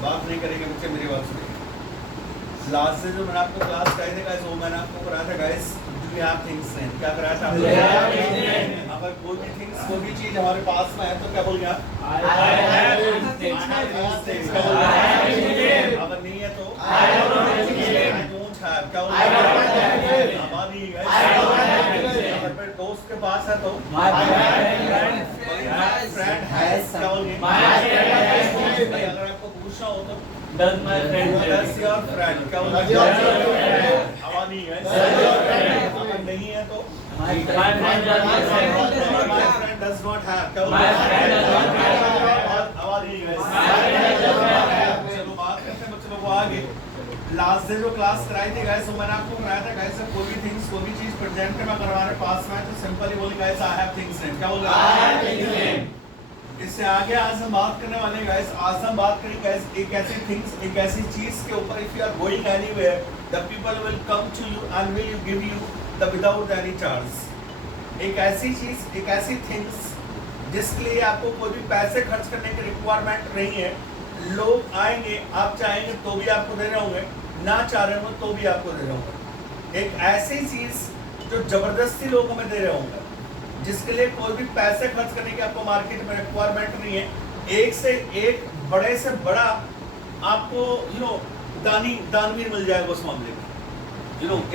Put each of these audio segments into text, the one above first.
बात नहीं करेंगे बच्चे, मेरी बात सुनिए। लास्ट से जो मैंने आपको क्लास कराई थी गाइस, वो मैंने आपको कराया था guys, do you have things name? क्या कराया था आपको? अगर कोई भी थिंग्स, कोई भी चीज हमारे पास में है तो क्या बोल गया? I have things। अगर नहीं है तो I don't have। क्या बोल गया? हमारी अगर मेरे दोस्त के पास है तो my friend has। क्या बोल गया? अगर आपको पूछना हो तो does my friend your friend। क्या बोल गया? हमारी है। अगर नहीं है तो my friend does not have। क्या बोल गया? हमारी है। चलो बात करते हैं बच्चों को आगे। लास्ट से जो क्लास कराई थी गाइस, वो मैंने आपको कराया था गाइस, कोई भी थिंग्स, कोई भी चीज प्रेजेंट में अगर हमारे पास में है तो सिंपली बोल guys I have things name. क्या बोल रहा है? I have things name. इससे आगे आज हम बात करने वाले हैं गाइस, आज हम बात करेंगे गाइस एक ऐसी थिंग्स, एक ऐसी चीज के ऊपर, if you are going anywhere the people will come to you and will give you the without any charge. एक ऐसी चीज, एक ऐसी थिंग्स जिसके लिए आपको कोई भी पैसे खर्च करने की रिक्वायरमेंट नहीं है। लोग आएंगे, आप चाहेंगे तो भी आपको दे रहे होंगे, ना चाह रहे हो तो भी आपको दे रहे होंगे। एक ऐसी चीज जो जबरदस्ती लोगों में दे रहे होंगे, जिसके लिए कोई भी पैसे खर्च करने की आपको मार्केट में रिक्वायरमेंट नहीं है। एक से एक बड़े से बड़ा आपको दानवीर मिल जाएगा उस मामले में।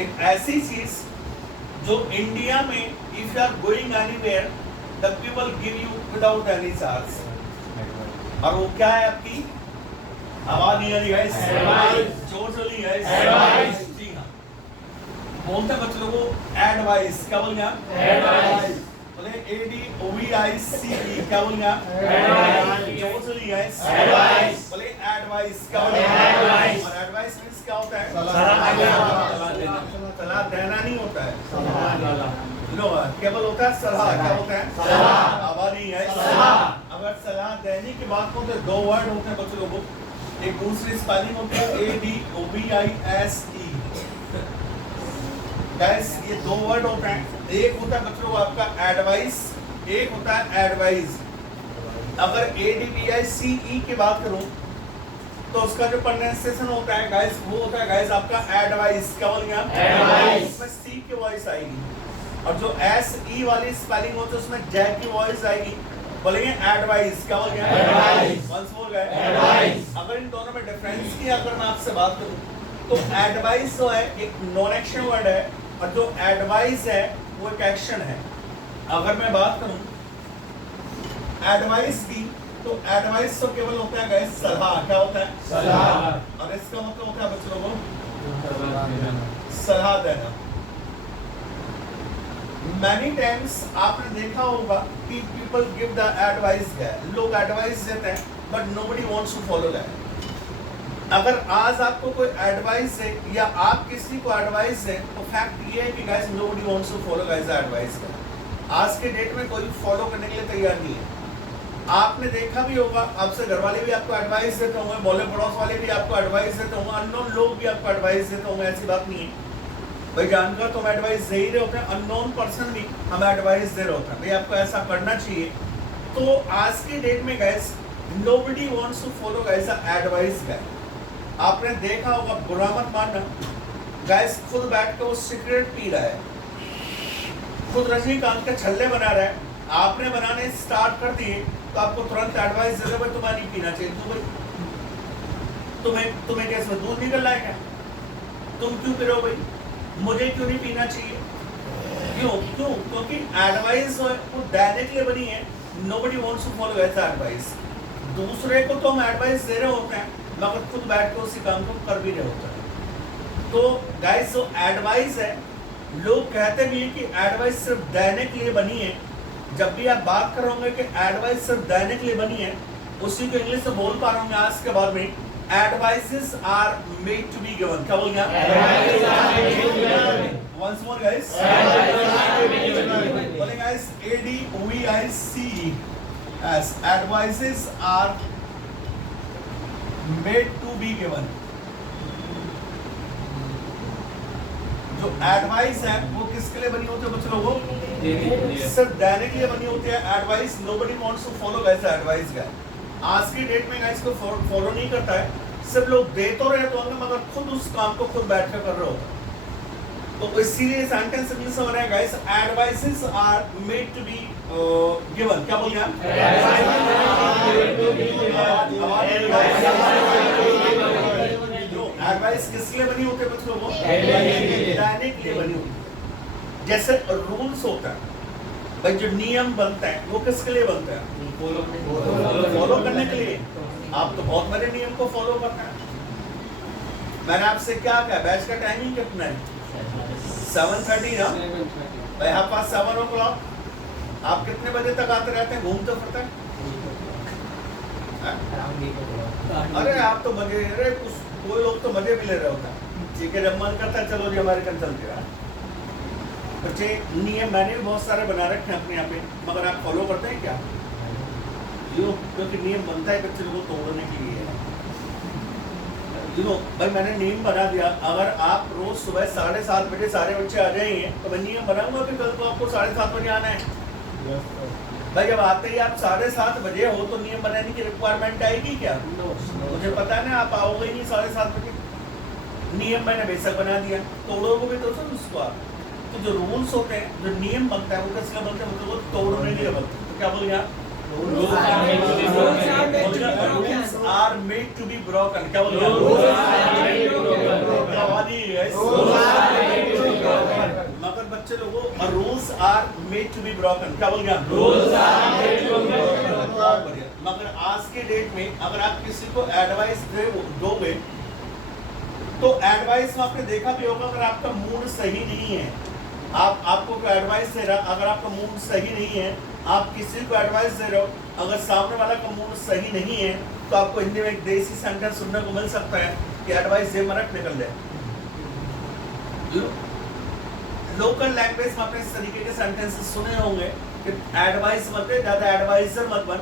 एक ऐसी चीज जो इंडिया में if you are going anywhere the people give you without any charge. और वो क्या है? आपकी आवाज नहीं आ रही गाइस? जोर से बोलिए गाइस। जी हाँ, बोलते हैं बच्चों को एडवाइस। क्या बोल गया? एडवाइस। बोले ADVICE। क्या बोल गया? एडवाइस। जोर से बोलिए गाइस। एडवाइस। बोले एडवाइस। क्या बोल गया? एडवाइस। और एडवाइस मींस क्या होता है? सलाह देना नहीं होता है, केवल होता है सलाह। क्या होता है? सलाह। आवाज नहीं है? सलाह। अगर सलाह देने की बात हो तो दो वर्ड होते हैं बच्चों को, एक दूसरी स्पेलिंग होती है ADOVISE। गाइस ये दो वर्ड होते हैं, एक होता है बच्चों को आपका एडवाइस, एक होता है एडवाइस। अगर ADVICE की बात करूं तो उसका जो प्रोनाउंसिएशन होता है गाइस, वो होता है गाइस आपका एडवाइस। क्या बोल गया? एडवाइस। उसमें C की वॉइस आएगी, और जो SE वाली स्पेलिंग होती है उसमें J की वॉइस आएगी। बोलेंगे एडवाइस। क्या हो गया? Advice. Once more guys, advice. अगर इन दोनों में डिफरेंस की अगर मैं आपसे बात करूं तो एडवाइस जो है एक नॉन एक्शन वर्ड है, और जो एडवाइस है वो एक एक्शन है। अगर मैं बात करूं एडवाइस की तो एडवाइस तो केवल होता है गाइस सलाह। क्या होता है? सलाह। और इसका मतलब होता है बच्चों को सलाह देना। Many times आपने देखा होगा कि people give the advice है, लोग एडवाइस देते हैं but nobody wants to follow that। अगर आज आपको कोई एडवाइस है या आप किसी को एडवाइस है तो फैक्ट ये है कि guys nobody wants to follow guys the advice है। आज के डेट में कोई फॉलो करने के लिए तैयार नहीं है। आपने देखा भी होगा, आपसे घर वाले भी आपको एडवाइस देते होंगे, मोहल्ले पड़ोस वाले भी आपको एडवाइस देते होंगे, अननोन लोग भी आपको एडवाइस देते होंगे। ऐसी बात नहीं है भाई, जानकर तो हम एडवाइस दे ही रहे होते हैं, अननोन पर्सन भी हम एडवाइस दे रहे होते हैं भाई आपको ऐसा करना चाहिए। तो आज की डेट में guys nobody wants to follow guys the advice guys. आपने देखा होगा, बुरा मत मानना गाइस, खुद बैठ के वो सिगरेट पी रहा है, खुद रजनीकांत के छल्ले बना रहा है, आपने बनाने स्टार्ट कर दिए तो आपको तुरंत एडवाइस दे दे भाई तुम्हें नहीं पीना चाहिए। तुम्हें कैसे दूध निकल रहा है क्या? तुम क्यों पी रहे हो भाई? मुझे क्यों नहीं पीना चाहिए? क्यों? क्योंकि एडवाइस वो देने के लिए बनी है। Nobody wants to follow that advice. दूसरे को तो हम एडवाइस दे रहे होते हैं मगर खुद बैठ के उसी काम को कर भी रहे होते हैं। तो गाइस जो एडवाइस है, लोग कहते भी हैं कि एडवाइस सिर्फ देने के लिए बनी है। जब भी आप बात कर रहे कि एडवाइस सिर्फ देने के लिए बनी है, उसी को इंग्लिश में बोल पा रहा हूँ आज के बाद में, advices are made to be given। क्या बोल गया? Once more guys, बोलेंगे guys ADVICE as advices are made to be given। जो एडवाइस है वो किसके लिए बनी होती है बच्चों? लोगों सिर्फ देने के लिए बनी होती है advice. Nobody wants to follow guys advice का। आज की डेट में गाइस को फॉलो नहीं करता है, सिर्फ लोग दे तो रहे तो होंगे मगर खुद उस काम को खुद बैठ कर रहे होते हैं। तो इसीलिए सेंटेंस इंग्लिश में बना है guys, advices are made to be given. क्या बोलिए आप? एडवाइस किसके लिए बनी होती है बच्चों? को देने के लिए बनी होती है। जैसे रूल्स होता है भाई, जो नियम बनते हैं वो किसके लिए बनते हैं? फॉलो करने के लिए। आप तो बहुत बड़े नियम को फॉलो करते हैं। मैंने आपसे क्या कहा, बैच का टाइमिंग कितना है? 7:30 ना भाई, आप पास 7 o'clock। आप कितने बजे तक आते रहते हैं घूमते फिरते? अरे आप तो मजे, अरे कोई लोग तो मजे भी ले रहे होता है। ठीक है, जब मन करता है चलो जी अमेरिकन चलते रहा। बच्चे नियम मैंने भी बहुत सारे बना रखे हैं अपने यहाँ पे, मगर आप फॉलो करते हैं क्या? क्योंकि नियम बनता है बच्चे लोगों को तोड़ने के लिए। भाई मैंने नियम बना दिया, अगर आप रोज सुबह 7:30 बजे सारे बच्चे आ जाएंगे तो मैं नियम बनाऊंगा कि कल को आपको 7:30 बजे आना है। भाई जब आते ही आप 7:30 बजे हो तो नियम बनाने की रिक्वायरमेंट आएगी क्या? मुझे पता है ना आप आओगे ही नहीं 7:30 बजे। नियम मैंने बेशक बना दिया, तोड़ोगे भी तो सुन उसको आप। तो जो रूल्स होते हैं, जो नियम बनता है वो किसका बनता है? मतलब वो तोड़ने के लिए बनता है। तो क्या बोलिए आप? Rules are made to be broken। क्या बोलिए? मगर बच्चे लोगों, rules are made to be broken। क्या बोलिए? मगर आज के डेट में अगर आप किसी को एडवाइस दोगे तो एडवाइस में आपने देखा भी होगा, अगर आपका मूड सही नहीं है, आपको कोई एडवाइस दे रहा, अगर आपका मूड सही नहीं है, आप किसी को एडवाइस दे रहे हो, अगर सामने वाला का मूड सही नहीं है तो आपको हिंदी में एक देसी सेंटेंस सुनने को मिल सकता है कि एडवाइस दे मरक निकल जाए। लोकल लैंग्वेज में आपने इस तरीके के सेंटेंसेस सुने होंगे कि एडवाइस मत दे, ज्यादा एडवाइजर मत बन,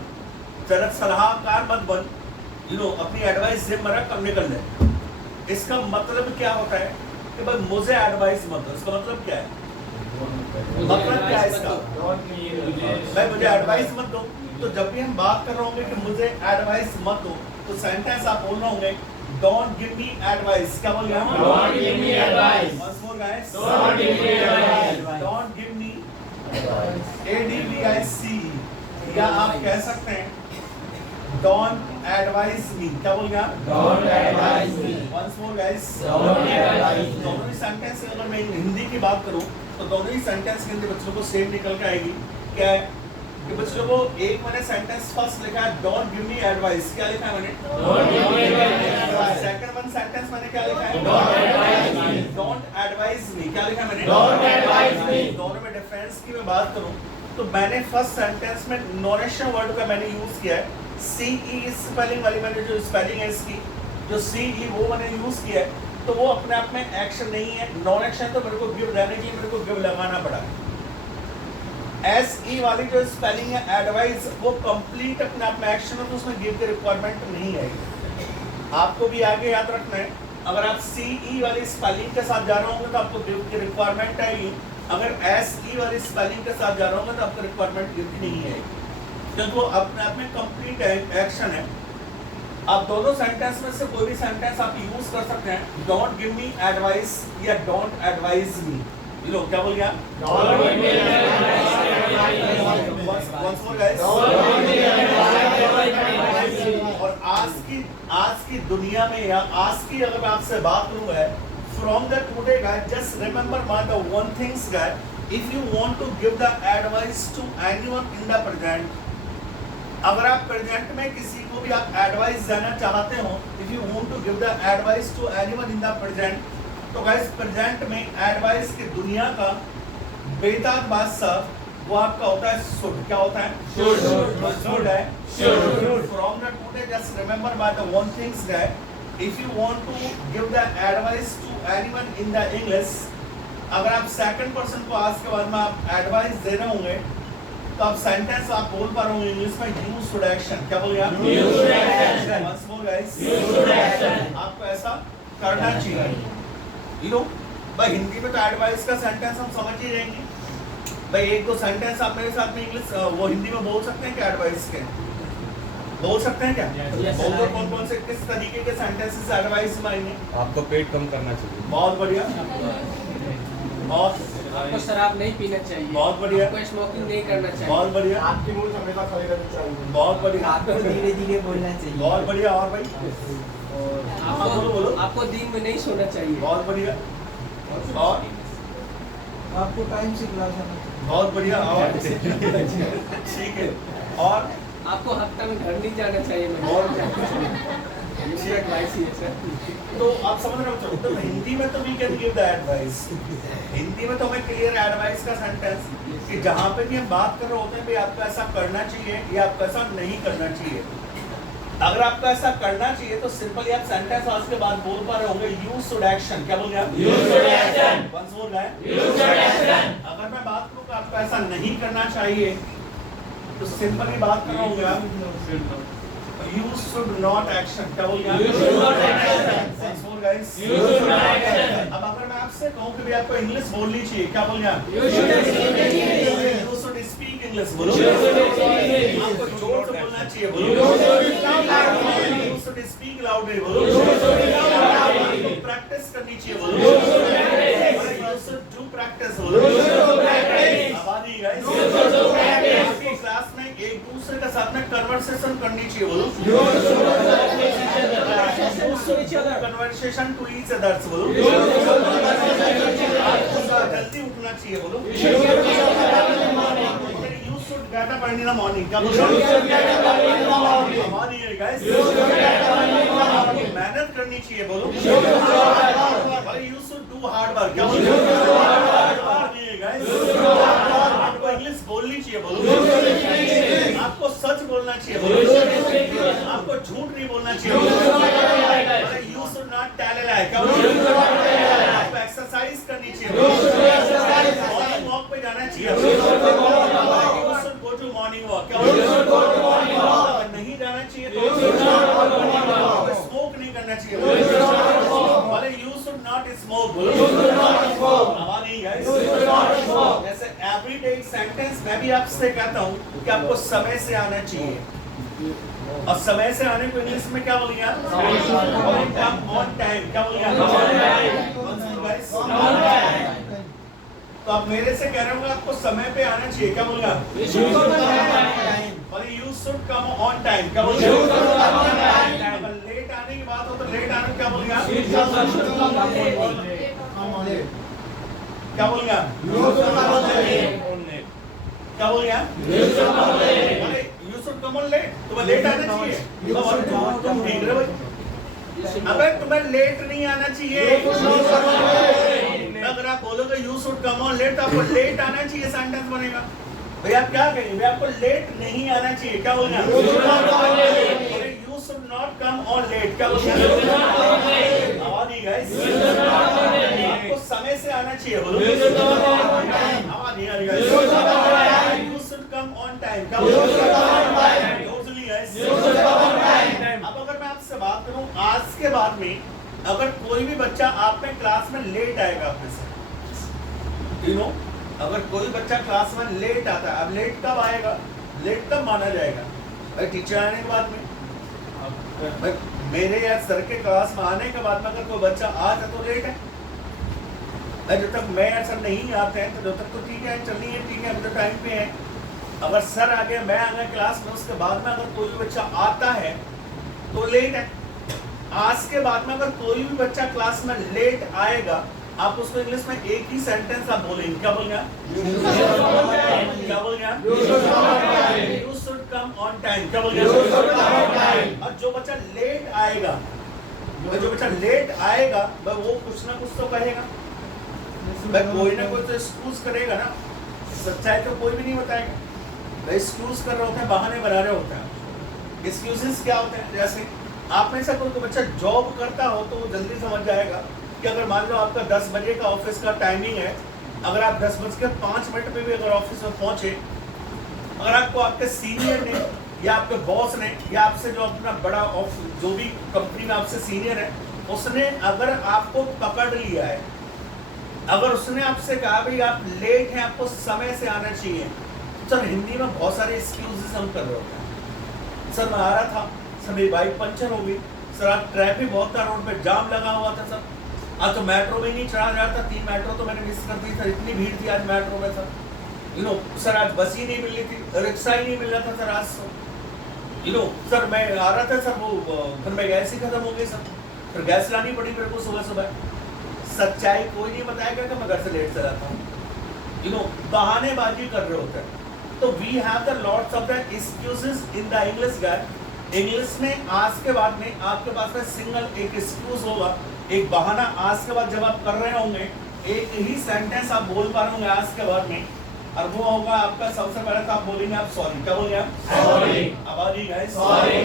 जरा सलाहकार मत बन, अपनी एडवाइस दे मरक कब निकल जाए। इसका मतलब क्या होता है कि भाई मुझे एडवाइस मत दो। इसका मतलब क्या है? मतलब क्या है इसका? भाई मुझे एडवाइस मत दो। तो जब भी हम बात कर रहे होंगे कि मुझे एडवाइस मत दो, तो सेंटेंस आप बोलना होंगे डोंट गिव मी एडवाइस। क्या बोल रहे हैं? Don't give me advice. Once more guys, don't give me advice. Don't give me ADVIC। या आप कह सकते हैं डोंट एडवाइस मी। क्या बोल रहे हैं? Don't advice me. Once more guys, don't advice. दोनों ही सेंटेंस अगर मैं हिंदी की बात करूं तो दोनों ही सेंटेंस के अंदर बच्चों को सेम निकल के आएगी। क्या है कि बच्चों को एक मैंने सेंटेंस फर्स्ट लिखा है डोंट गिव मी एडवाइस। क्या लिखा है मैंने? Don't give me advice. Second one sentence मैंने क्या लिखा है? Don't advice me. Don't advice me. क्या लिखा है मैंने? Don't advice me. दोनों में डिफरेंस की मैं बात करूं तो मैंने फर्स्ट सेंटेंस में नोरेशन वर्ड का मैंने यूज किया है। CE स्पेलिंग वाली मैंने जो स्पेलिंग है इसकी, जो CE वो मैंने यूज किया है, तो वो अपने आप में एक्शन नहीं है। नॉन एक्शन तो मेरे को गिव देने के लिए मेरे को गिव लगाना पड़ा। SE वाली जो स्पेलिंग है एडवाइस, वो कंप्लीट अपने आप में एक्शन है, तो उसमें गिव की रिक्वायरमेंट नहीं आएगी। आपको भी आगे याद रखना है, अगर आप CE वाली स्पेलिंग के साथ जा रहे होंगे तो आपको गिव की रिक्वायरमेंट आएगी। अगर SE वाली स्पेलिंग के साथ जा रहे होंगे तो आपको रिक्वायरमेंट गिव की नहीं आएगी, क्योंकि वो अपने आप में कंप्लीट एक्शन है। आप दोनों सेंटेंस में से कोई भी सेंटेंस आप यूज कर सकते हैं, डोंट गिव मी एडवाइस या डोंट एडवाइज मी। क्या बोल गया? और आज की दुनिया में या आज की अगर मैं आपसे बात करूंगा, from the today guys, just remember my the one things guys, if you want to give the advice to anyone in the present, अगर आप प्रेजेंट में किसी को भी आप एडवाइस देना चाहते हो, if you want to give the advice to anyone in the present, तो गाइस प्रेजेंट में एडवाइस की दुनिया का बेताज बादशाह वो आपका होता है शुड। क्या होता है? शुड है। From the today just remember by the one things guys, if you want to give the advice to anyone in the English, अगर आप सेकंड पर्सन को आज के बाद में आप एडवाइस दे रहे होंगे तो आप सेंटेंस आप बोल पा रहे होंगे इंग्लिश में, यूज शुड एक्शन। क्या बोल रहे हैं? Use should action. Once more guys, use should action. आपको ऐसा करना चाहिए। भाई हिंदी में तो एडवाइस का सेंटेंस हम समझ ही रहेंगे भाई। एक दो सेंटेंस आप मेरे साथ में इंग्लिश वो हिंदी में बोल सकते हैं क्या? एडवाइस के बोल सकते हैं क्या? बोल दो कौन कौन से किस तरीके के सेंटेंसेस एडवाइस में आएंगे? आपको पेट कम करना चाहिए। बहुत बढ़िया। और आपको शराब नहीं पीना चाहिए। बहुत बढ़िया। आपको स्मोकिंग नहीं करना चाहिए। बहुत बढ़िया। आपकी मुंह हमेशा खाली रहनी चाहिए। बहुत बढ़िया। आपको धीरे धीरे बोलना चाहिए। बहुत बढ़िया। और भाई बोलो बोलो। आपको दिन में नहीं सोना चाहिए। बहुत बढ़िया। और आपको टाइम से क्लास आना चाहिए। बहुत बढ़िया। और ठीक है। और आपको हफ्ता में घर नहीं जाना चाहिए। और ये एडवाइस ही है सर। तो आप समझ रहे हो तो हिंदी में तो we can give the advice. Hindi में तो हमें क्लियर एडवाइस का सेंटेंस कि जहाँ पे भी हम बात कर रहे होते हैं भाई आपको ऐसा करना चाहिए या आपको ऐसा नहीं करना चाहिए। अगर आपको ऐसा करना चाहिए तो सिंपली आप सेंटेंस आज के बाद बोल पा रहे होंगे यू शुड एक्शन। क्या बोल आप? You should action. Once more guys, you should action. अगर मैं बात करूं कि आपको ऐसा नहीं करना चाहिए तो सिंपली बात कर रहा हूं आप यू शुड नॉट एक्शन। क्या बोल आप? You should not action. Once more guys, you should not action. अब अगर मैं आपसे कहूं कि भाई आपको इंग्लिश बोलनी चाहिए, क्या बोल आप? You should speak English. बोलो। आपको जोर से बोलना चाहिए। बोलो। You should speak loudly. बोलो। आपको प्रैक्टिस करनी चाहिए। बोलो। You should do practice. बोलो। आबादी guys। आपकी क्लास में एक दूसरे के साथ में कन्वर्सेशन करनी चाहिए। बोलो। Conversation to each others. बोलो। जल्दी उठना चाहिए। बोलो। You should get up early in the morning. क्या बोलो? आबादी है guys। मेहनत करनी चाहिए। बोलो। You should do hard work। क्या बोलो? आबादी है guys। आपको इंग्लिश बोलनी चाहिए। बोलो। आपको सच बोलना चाहिए। बोलो। आपको झूठ नहीं बोलना चाहिए। You should not tell a lie। क्या बोलो? आपको एक्सरसाइज करनी चाहिए। मॉर्निंग वॉक पे जाना चाहिए। You should go to morning walk। क्या बोलो? नहीं जाना चाहिए तो स्मोक नहीं करना चाहिए। बोले you should not smoke। बोलो। आवाज नहीं guys। जैसे एवरीडे सेंटेंस मैं भी आपसे कहता हूँ कि आपको समय से आना चाहिए। और समय से आने को इंग्लिश में क्या बोलेंगे आप? Come on time. क्या बोलेंगे आप? तो आप मेरे से कह रहे होंगे आपको समय पे आना चाहिए। क्या बोलेंगे आप? और you should come on time. क्या बोलेंगे? अगर लेट आने की बात हो तो लेट आने क्या बोलेंगे आप? क्या बोलेंगे आप? क्या बोलेंगे आप? You should come on late. तुम्हें लेट आना चाहिए। तुम देख रहे हो अबे तुम्हें लेट नहीं आना चाहिए। अगर आप बोलोगे you should come on late तो आपको लेट आना चाहिए सेंटेंस बनेगा। भैया आप क्या कहेंगे? भैया आपको लेट नहीं आना चाहिए। क्या बोलेंगे? You should not come on late. क्या बोलेंगे? आवाज नहीं गाइस। आपको समय से आना चाहिए। बोलो। आवाज नहीं आ रही guys. You should come on time. क्या बोलेंगे? अब अगर मैं आपसे बात करूं आज के बाद में अगर कोई भी बच्चा आप में क्लास में लेट आएगा अपने से यू नो अगर कोई बच्चा क्लास में लेट आता है, अब लेट कब आएगा? लेट कब माना जाएगा? भाई टीचर आने के बाद में भाई मेरे या सर के क्लास में आने के बाद में अगर कोई बच्चा आ जाए तो लेट है। जब तक मैं या सर नहीं आते हैं तो जब तक तो ठीक है, चलिए ठीक है, अभी तो टाइम पे है। अगर सर आ गए मैं आ गया क्लास में उसके बाद में अगर कोई भी बच्चा आता है तो लेट है। आज के बाद में अगर कोई भी बच्चा क्लास में लेट आएगा आप उसको इंग्लिश में एक ही सेंटेंस आप बोलेंगे। क्या बोलेंगे? क्या बोलेंगे? You should come on time. क्या बोलेंगे? और जो बच्चा लेट आएगा भाई वो कुछ ना कुछ तो कहेगा भाई, कोई ना कोई तो एक्सक्यूज करेगा ना। सच्चाई तो कोई भी नहीं बताएगा भाई। एक्सक्यूज कर रहे होते हैं, बहाने बना रहे होते हैं। एक्सक्यूजेस क्या होते हैं? जैसे आप में से कोई बच्चा जॉब करता हो तो वो जल्दी समझ जाएगा कि अगर मान लो आपका 10 बजे का ऑफिस का टाइमिंग है, अगर आप 10:05 पे भी अगर ऑफिस में पहुंचे, अगर आपको आपके सीनियर ने या आपके बॉस ने या आपसे जो अपना बड़ा जो भी कंपनी में आपसे सीनियर है उसने अगर आपको पकड़ लिया है अगर उसने आपसे कहा भाई आप लेट हैं, आपको समय से आना चाहिए, तो सर हिंदी में बहुत सारे एक्सक्यूजेस हम कर रहे होते हैं। सर मैं आ रहा था, सर मेरी बाइक पंचर हो गई, सर आज ट्रैफिक बहुत था, रोड पे जाम लगा हुआ था, सर आज तो मेट्रो में नहीं चढ़ा जा रहा था, 3 मेट्रो तो मैंने मिस कर दी, सर इतनी भीड़ थी आज मेट्रो में, सर यू नो सर आज बस ही नहीं मिल रही थी, रिक्शा ही नहीं मिल रहा था सर आज, यू नो सर मैं आ रहा था सर, वो घर में गैस ही खत्म हो गई सर, फिर गैस लानी पड़ी मेरे को सुबह सुबह। सच्चाई कोई नहीं बताएगा कि मैं घर से लेट चला था, यू नो बहानेबाजी कर रहे होते हैं। तो we have the lots of the excuses in the English guide. English में आज के बाद में आपके पास में सिंगल एक एक्सक्यूज होगा, एक बहाना। आज के बाद जब आप कर रहे होंगे एक ही सेंटेंस आप बोल पा रहे होंगे आज के बाद में, और वो होगा आपका सबसे पहले तो आप बोलेंगे आप सॉरी। क्या बोलेंगे आप? सॉरी। अब आ रही गाइस सॉरी।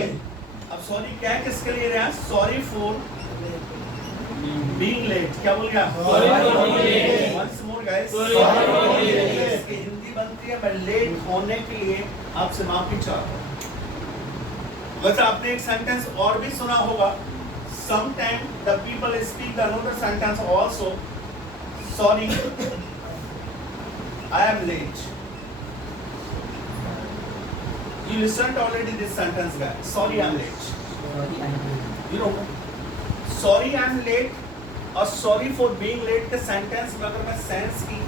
अब सॉरी क्या है, किसके लिए रहे हैं? Sorry for being late. क्या बोलेंगे आप? Sorry for being late. Once more guys, Sorry for being late. इसकी हिंदी बनती है मैं लेट होने के लिए आपसे माफी चाहता हूँ। वैसे आपने एक सेंटेंस और भी सुना होगा, sometimes the people speak another sentence also, sorry I am late. You listened already this sentence guys, sorry I am late. You know, sorry I am late और sorry for being late के sentence में अगर मैं sense की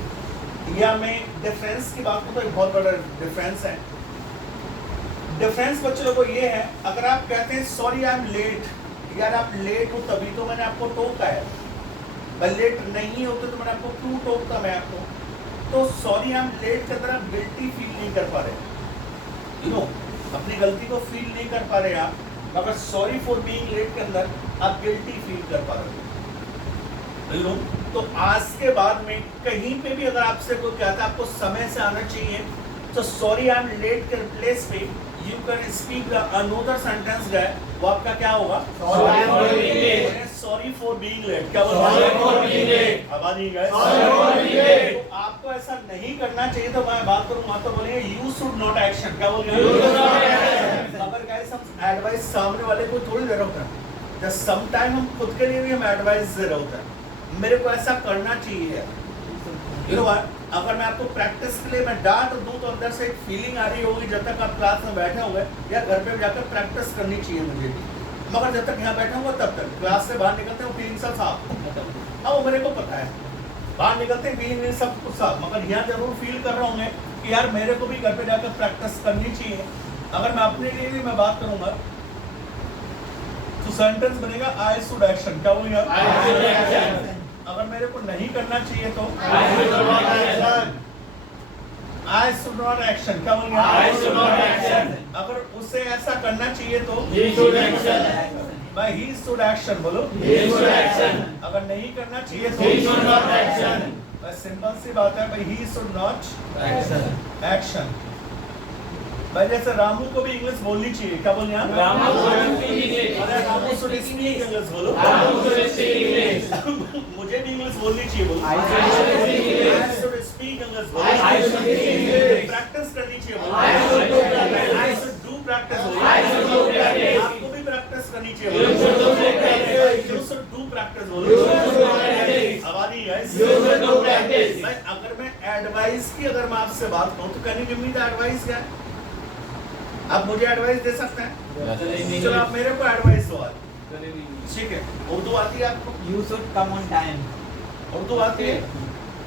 या मैं difference की बात करूँ तो एक बहुत बड़ा डिफरेंस है। डिफरेंस बच्चों को ये है, अगर आप कहते हैं सॉरी आई एम लेट, यार आप लेट हो तभी तो मैंने आपको टोका है, मैं लेट नहीं होते तो मैंने आपको क्यों टोकता मैं आपको। तो सॉरी आई एम लेट के अंदर आप गिल्टी फील नहीं कर पा रहे, यू नो अपनी गलती को फील नहीं कर पा रहे आप, मगर सॉरी फॉर बीइंग लेट के अंदर आप गिल्टी फील कर पा रहे हो। तो आज के बाद में कहीं पे भी अगर आपसे कोई कहता है आपको समय से आना चाहिए, तो सॉरी आई एम लेट के प्लेस पे you can speak the another sentence है, वो आपका क्या होगा? Sorry for being late. क्या बोल अब आ नहीं गए। तो आपको ऐसा नहीं करना चाहिए, तो मैं बात करूंगा तो बोलेंगे यू शुड नॉट एक्शन। क्या बोलेंगे? अगर गाइस हम एडवाइस सामने वाले को थोड़ी दे रहे होते हैं, जस्ट सम टाइम हम खुद के लिए भी हम एडवाइस दे रहे होते हैं, मेरे को ऐसा करना चाहिए। यू नो अगर मैं आपको प्रैक्टिस के लिए मैं डांट दूं तो अंदर से एक फीलिंग आ रही होगी, जब तक आप क्लास में बैठे होंगे या घर पे जाकर प्रैक्टिस करनी चाहिए मुझे भी, मगर जब तक यहाँ बैठा होगा तब तक क्लास से बाहर निकलते हैं फीलिंग सब साफ। हाँ वो मेरे को पता है, बाहर निकलते हैं फीलिंग सब कुछ साफ, मगर यहाँ जरूर फील कर रहा होंगे कि यार मेरे को भी घर पे जाकर प्रैक्टिस करनी चाहिए। अगर मैं अपने लिए भी मैं बात करूंगा तो सेंटेंस बनेगा आई शुड एक्शन। क्या बोलेंगे? अगर मेरे को नहीं करना चाहिए तो आई शुड नॉट एक्शन। क्या बोलेंगे? अगर उसे ऐसा करना चाहिए तो भाई ही शुड एक्शन। बोलो अगर नहीं करना चाहिए तो बस सिंपल सी बात है भाई ही शुड नॉट एक्शन। भाई जैसे रामू को भी इंग्लिश बोलनी चाहिए। क्या बोलिए आप? Ramu should speak English. बोलो मुझे भी इंग्लिश बोलनी चाहिए। बोलो आई शुड स्पीक इंग्लिश। बोलो प्रैक्टिस करनी चाहिए। बोलो आई शुड डू प्रैक्टिस। बोलो आपको भी प्रैक्टिस करनी चाहिए। बोलो यू शुड डू प्रैक्टिस। बोलो अब आ रही है। अगर मैं एडवाइस की अगर मैं आपसे बात करूं तो can you give me the advice? क्या आप मुझे एडवाइस दे सकते हैं? चलो आप मेरे को एडवाइस दो आज, ठीक है? उर्दू आती है आपको? You should come on time. Urdu आती है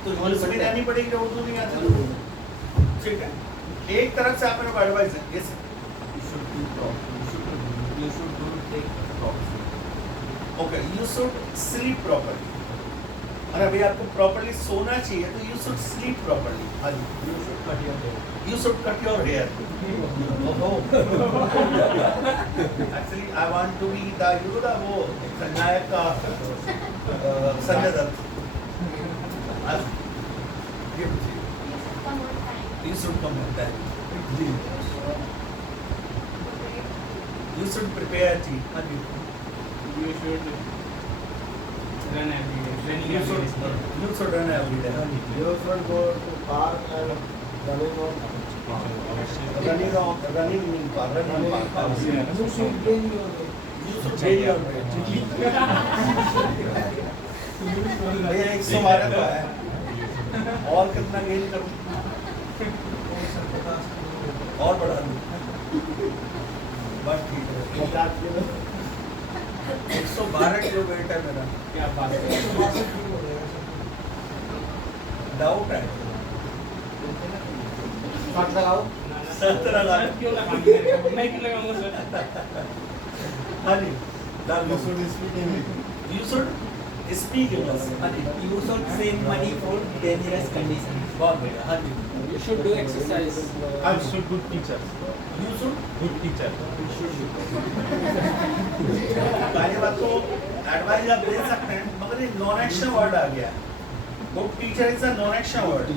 तो इंग्लिश में जानी पड़ेगी, उर्दू नहीं आती, ठीक है? एक तरफ से आप मेरे को एडवाइस है, yes okay you should sleep properly. अगर अभी आपको प्रॉपर्ली सोना चाहिए तो यू शुड स्लीप प्रॉपर्ली। हाँ जी you should cut your hair. Actually, I want to be the you know the वो नायक का Sanjay Dutt. You should come on time. You should prepare tea. You should run every day. You should run every day. You should go to park and running in park. You should gain your weight. You should gain your weight. भैया 112 तो है, और कितना gain करूं? और बढ़ा दूं? बस ठीक है, 112 किलो वेट है मेरा। क्या बात है। डाउट है, फट लगाओ। 17 लाख। सर क्यों लगाएंगे? मैं क्यों लगाऊंगा सर? हाँ जी, डाल दो। You should speak English. You should speak English. हाँ जी, You should save money for dangerous conditions. बहुत बढ़िया। हाँ जी, You should do exercise. हाँ जी, should good teacher. you should। Good teacher. पहली बात तो एडवाइस आप दे सकते हैं, मगर ये नॉन एक्शन वर्ड आ गया है। Good teacher is a non action word.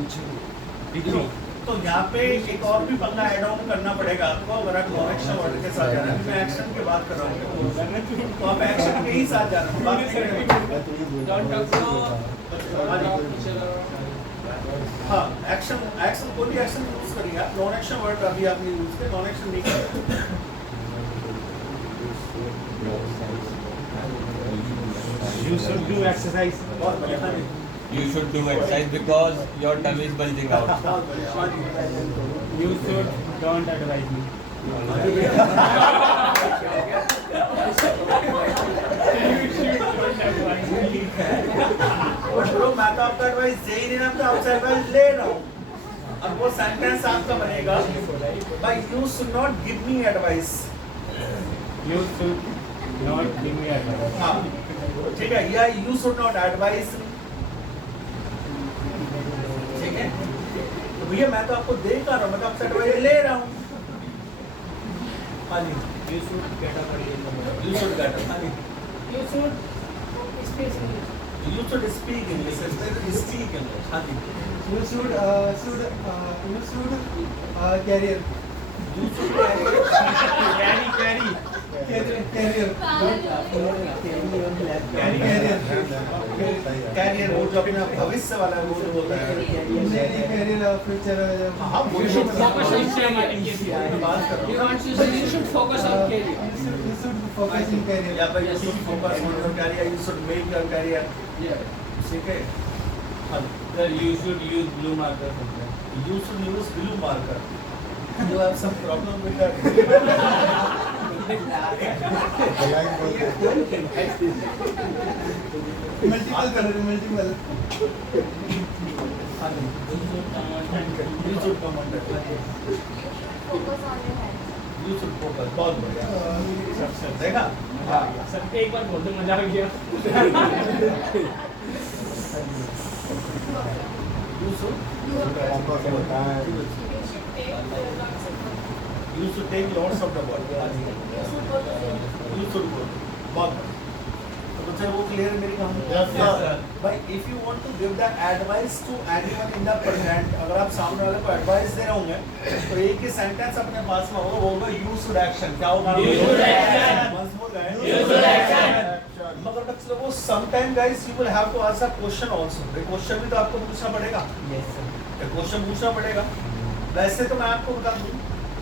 तो यहाँ पे एक और भी पंगा ऐड ऑन करना पड़ेगा आपको, अगर आप नॉन एक्शन वर्ड के साथ जा रहे हैं। मैं एक्शन की बात कर रहा हूँ, तो आप एक्शन के ही साथ जा रहे हैं, बात नहीं करेंगे। Don't talk to हाँ जी, teacher. हाँ, एक्शन एक्शन कोई भी एक्शन यूज करिए आप। नॉन एक्शन वर्ड अभी आपने यूज किया, नॉन एक्शन नहीं करें। You should do exercise. बहुत बढ़िया। हाँ जी, You should do exercise because your tummy is bulging out. बहुत बढ़िया। हाँ जी, You should don't advise me. और ब्रो, मैं तो आपका एडवाइस दे ही नहीं रहा, मैं तो आपसे एडवाइस ले रहा हूँ। अब वो सेंटेंस आपका बनेगा, भाई you should not give me advice. You should not give me advice. हाँ, ठीक है, या यू शुड नॉट एडवाइस। ठीक है, तो भैया मैं तो आपको दे कर रहा हूँ, मैं तो आपसे एडवाइस ले रहा हूँ। हाँ जी, You should get up early in the morning. You should get. हाँ जी, You should speak English. You should speak English. Speak English. हाँ जी, You should career. You should Carry. Career. Career, वो जो अपना भविष्य वाला है, वो जो होता है। Career future. हाँ, वो You should focus on career. बात कर रहा You हूँ। can't choose. You should focus on career. You should focus in career. या भाई you should focus on your career, you should make your career। Yeah. ठीक है, हाँ, Sir, you should use blue marker somewhere. you should use blue marker। You have some problem with that? Multiple color, multiple. हाँ जी, you should come on that। Focus on your hands. You should focus। बहुत बढ़िया, देखा? हाँ, sir एक बार बोल दो, मजा आ गया। You should you should take lots of the ball। You should go। बहुत बढ़िया। तो बच्चे वो क्लियर है मेरी कहानी? Yes, sir. भाई if you want to give the advice to anyone in the present, अगर आप सामने वाले को एडवाइस दे रहे होंगे तो एक ही सेंटेंस अपने पास में होगा, वो होगा you should action। क्या होगा? You should action। Once more guys। You should action। मगर बच्चे लोगों, sometime guys you will have to ask a question also। Question भी तो आपको पूछना पड़ेगा। Yes, sir. क्वेश्चन पूछना पड़ेगा। वैसे तो मैं आपको बता दूं,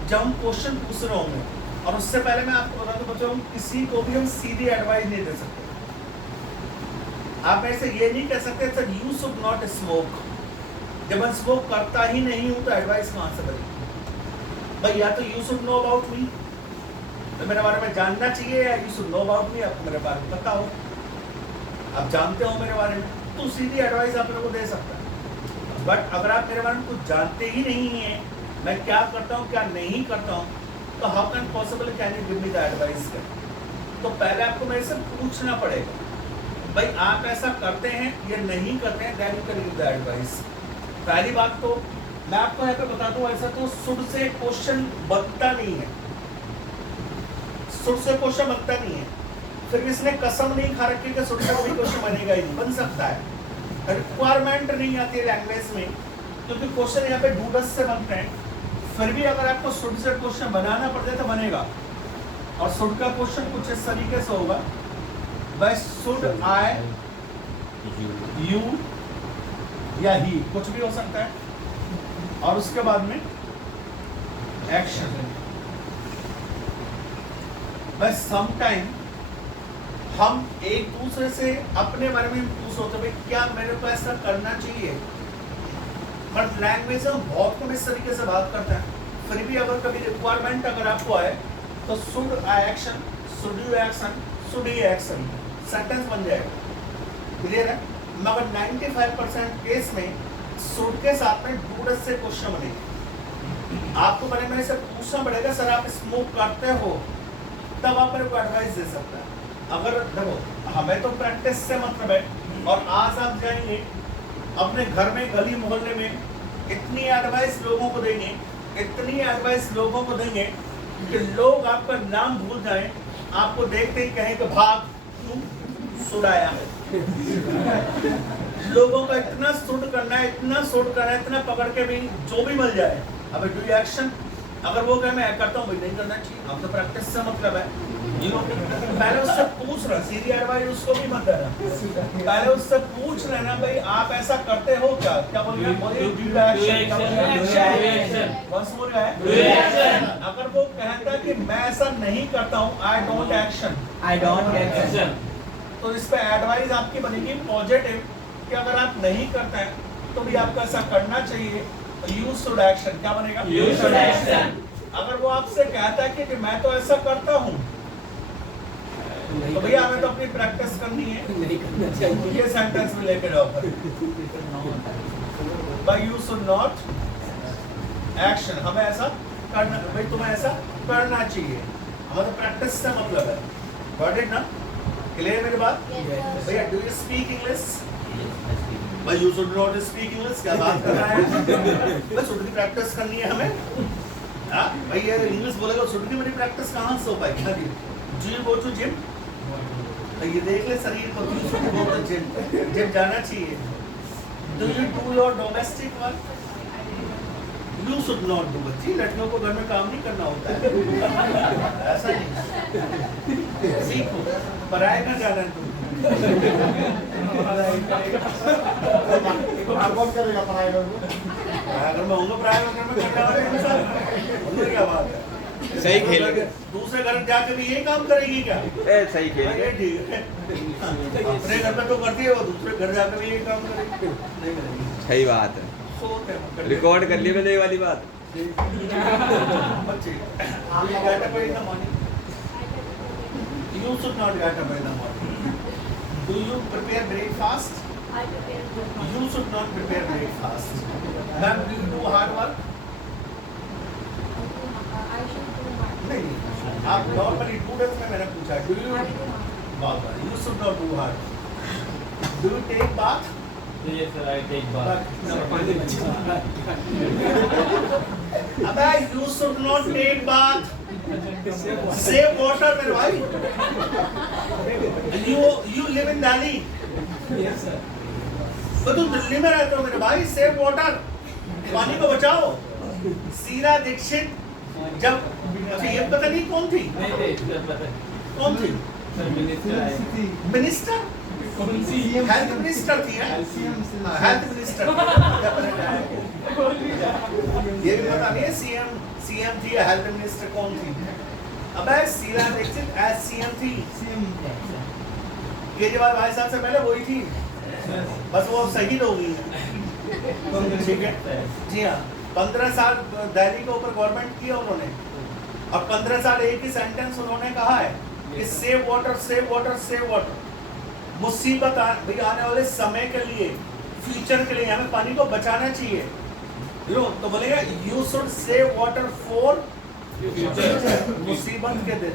जब हम क्वेश्चन पूछ रहे होंगे, और उससे पहले मैं आपको बता दूं बच्चों, हम किसी को भी हम सीधी एडवाइस नहीं दे सकते। आप ऐसे ये नहीं कह सकते sir you should not smoke. जब मैं स्मोक करता ही नहीं हूं तो एडवाइस कहां से बनेगी? भाई या तो you should know about me, तो मेरे बारे में जानना चाहिए, या you should know about me, आपको मेरे बारे में पता हो, आप जानते हो मेरे बारे में, तो सीधी एडवाइस आप मेरे को दे सकता है। बट अगर आप मेरे बारे में कुछ जानते ही नहीं हैं, मैं क्या करता हूँ क्या नहीं करता हूँ, तो how can possible can you give me the advice? तो पहले आपको मेरे से पूछना पड़ेगा, भाई आप ऐसा करते हैं या नहीं करते हैं, then you can give the advice. पहली बात तो मैं आपको यहाँ पे बता दूं, ऐसा तो शुड से क्वेश्चन बनता नहीं है। शुड से क्वेश्चन बनता नहीं है। फिर भी इसने कसम नहीं खा रखी कि शुड से कोई क्वेश्चन बनेगा ही नहीं, बन सकता है। रिक्वायरमेंट नहीं आती है लैंग्वेज में, क्योंकि क्वेश्चन यहाँ पे डूडस से बनते हैं। फिर भी अगर आपको शुड से क्वेश्चन बनाना पड़ जाए तो बनेगा। और शुड का क्वेश्चन कुछ इस तरीके से होगा, भाई शुड आई, यू या ही, कुछ भी हो सकता है। और उसके बाद में एक्शन, बस समटाइम हम एक दूसरे से अपने बारे में पूछ होते भाई क्या मेरे को ऐसा करना चाहिए, बट लैंग्वेज हम बहुत कम इस तरीके से बात करते हैं। फिर भी अगर कभी रिक्वायरमेंट अगर आपको आए तो should action, should you action, should he action sentence बन जाएगा। क्लियर है? मगर 95% केस में शुड के साथ में डू से क्वेश्चन बनेगी। आपको बड़े मेरे से पूछना पड़ेगा सर आप स्मोक करते हो, तब आप मेरे को एडवाइस दे सकते हैं। अगर देखो हमें तो प्रैक्टिस से मतलब है, और आज आप जाएंगे अपने घर में गली मोहल्ले में इतनी एडवाइस लोगों को देंगे, इतनी एडवाइस लोगों को देंगे कि लोग आपका नाम भूल जाएं, आपको देखते ही कहें कि भाग सुड़ाया। लोगों का इतना सूट करना है, इतना सूट करना है, इतना पकड़ के भी जो भी मिल जाए। अब डू एक्शन अगर वो कहे मैं करता हूँ भाई नहीं करना चाहिए, हम तो प्रैक्टिस से मतलब है। पहले उससे पूछ रहा, सीधी एडवाइस उसको भी मत देना, पहले उससे पूछ लेना भाई आप ऐसा करते हो क्या, क्या बोलिए अगर वो कहता कि मैं ऐसा नहीं करता हूँ, I don't action, I don't get तो इस पे एडवाइस आपकी बनेगी पॉजिटिव कि अगर आप नहीं करते हैं तो भी आपको ऐसा करना चाहिए। यू शुड एक्शन क्या बनेगा? You should action. अगर वो आपसे कहता है कि मैं तो ऐसा करता हूँ, तो भैया हमें तो अपनी प्रैक्टिस करनी है, नहीं करना चाहिए। ये सेंटेंस में लेके जाओ। By you should not action, हमें ऐसा करना, भाई तुम्हें ऐसा करना चाहिए, हमारा प्रैक्टिस से मतलब है। गॉट इट ना? क्लियर मेरी बात? Yes, भैया डू यू स्पीक इंग्लिश? भाई you should not speak English, क्या बात कर रहा है? बस शुड की प्रैक्टिस करनी है हमें। हाँ भाई यार इंग्लिश बोलेगा शुड की मेरी प्रैक्टिस कहाँ से हो पाएगी? Do you go to gym? ये देख ले शरीर को, do you should go to gym, gym जाना चाहिए। Do you do your domestic work? You should not do. बच्ची लड़कियों को घर में काम नहीं करना होता है, ऐसा नहीं। सीखो, पराए ना जाना तुम। कौन करेगा पढ़ाई को? अगर मैं होऊंगा पराए घर में करने वाले इंसान, उनमें क्या बात है? सही खेल दूसरे घर जाके भी यही काम करेगी क्या? सही हाँ, ये ठीक है। अपने घर में तो करती है, वो दूसरे घर जाके भी यही काम करेगी? नहीं करेगी। सही बात है, सोच है, रिकॉर्ड कर लिया मैंने ये वाली बात। बच्चे you get up in the morning. You should not get up in the morning. Do you prepare breakfast? I prepare breakfast. You should not prepare breakfast. Ma'am, do you do hard work? I should do my. नहीं, आप normally students में मैंने पूछा do you I do my. Baba you should not do hard work. Do you take bath? Yes sir, I take bath. अबे you should not take bath. Save water मेरे भाई. You live in Delhi. Yes sir. तो तुम दिल्ली में रहते हो मेरे भाई, सेव वाटर, पानी को बचाओ। शीला दीक्षित जब, अच्छा ये पता नहीं कौन थी, नहीं सर पता है। कौन थी? सर मिनिस्टर आए। मिनिस्टर, कौन सी? हेल्थ मिनिस्टर थी। हेल्थ मिनिस्टर ये भी पता नहीं है। सीएम थी या हेल्थ मिनिस्टर कौन थी? अबे शीला दीक्षित एज सीएम थी, केजरीवाल भाई साहब से पहले वही थी, बस वो शहीद हो गई है। ठीक है जी हाँ, 15 साल दिल्ली के ऊपर गवर्नमेंट किया उन्होंने, और 15 साल एक ही सेंटेंस उन्होंने कहा है कि save water, save water, save water. मुसीबत भाई आने वाले समय के लिए, फ्यूचर के लिए हमें पानी को बचाना चाहिए। लो तो बोलेगा you should save water for मुसीबत के दिन,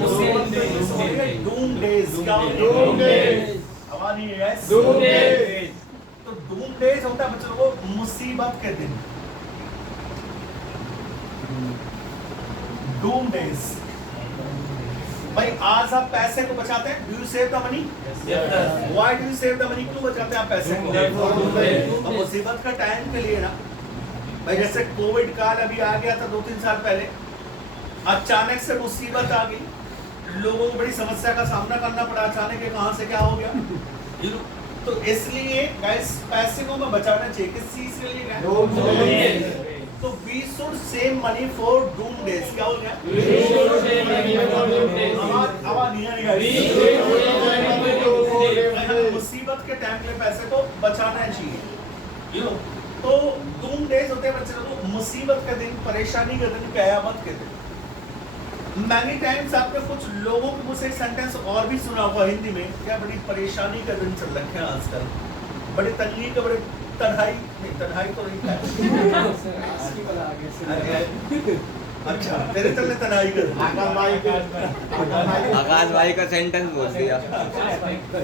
मुसीबत के दिन, डूम डेज, क्या हमारी यस Doom days. तो डूम डेज होता है बच्चों को मुसीबत के दिन, डूम डेज। भाई आज आप पैसे को बचाते हैं, do you save the money? Why do you save the money? क्यों बचाते हैं आप पैसे को? तो मुसीबत का टाइम के लिए ना भाई, जैसे कोविड काल अभी आ गया था 2-3 साल पहले, अचानक से मुसीबत आ गई, लोगों को बड़ी समस्या का सामना करना पड़ा, अचानक कहाँ से क्या हो गया। तो इसलिए गाइस पैसे को मैं बचाना चाहिए, किस चीज के लिए? तो we should save money for doom days. क्या बोल गया? आवाज नहीं आ रही है। मुसीबत के टाइम के पैसे को बचाना चाहिए। You know, तो डूम डेज होते हैं बच्चे लोगों, मुसीबत का दिन, परेशानी का दिन, कयामत के दिन। मैनी टाइम्स आपने कुछ लोगों के मुंह से एक सेंटेंस और भी सुना होगा हिंदी में, क्या बड़ी परेशानी का दिन चल रखे हैं आजकल, बड़ी तंगी का, बड़े तन्हाई नहीं, तन्हाई तो नहीं था। अच्छा, तेरे चलने तन्हाई का दिन। आकाश भाई का सेंटेंस बोल दिया।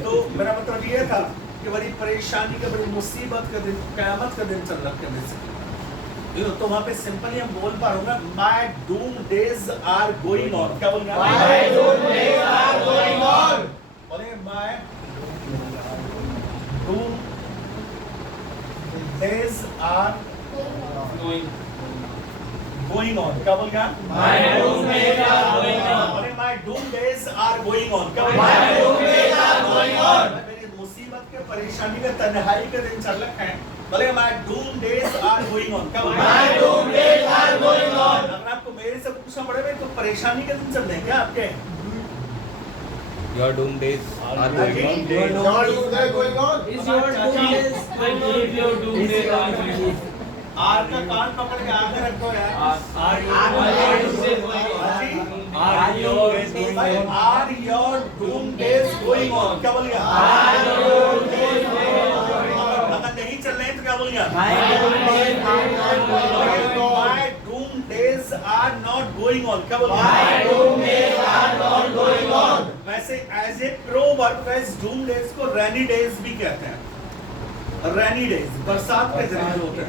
तो मेरा मतलब ये था कि बड़ी परेशानी का, बड़ी मुसीबत का दिन, कयामत का दिन चल रखे हैं। तो वहाँ पे सिंपली हम बोल पा रहे हैं, My doom days are going on. क्या बोलेंगे? My doom days are going on. बोलेंगे My doom days are going on. क्या बोलेंगे? My doom days are going on. बोलेंगे My doom days are going on. क्या बोलेंगे? My doom days are going on. मेरी मुसीबत के, परेशानी के, तन्हाई के दिन चल रखे हैं। बोलेगा My doom days are going on. क्या बोलेगा? My doom days are going on. अगर आपको मेरे से पूछना पड़े तो परेशानी के दिन चल रहे हैं क्या आपके? Your doom days are going on. Is your doom days आर का कान पकड़ के आगे रखो यार। Are your doom days going on? क्या बोलिए? अगर नहीं चल रहे हैं तो क्या बोलिए? My doom days are not going on. क्या बोलिए? वैसे as a proverb guys, doom days को रेनी डेज भी कहते हैं। रेनी डेज बरसात के दिन होते हैं,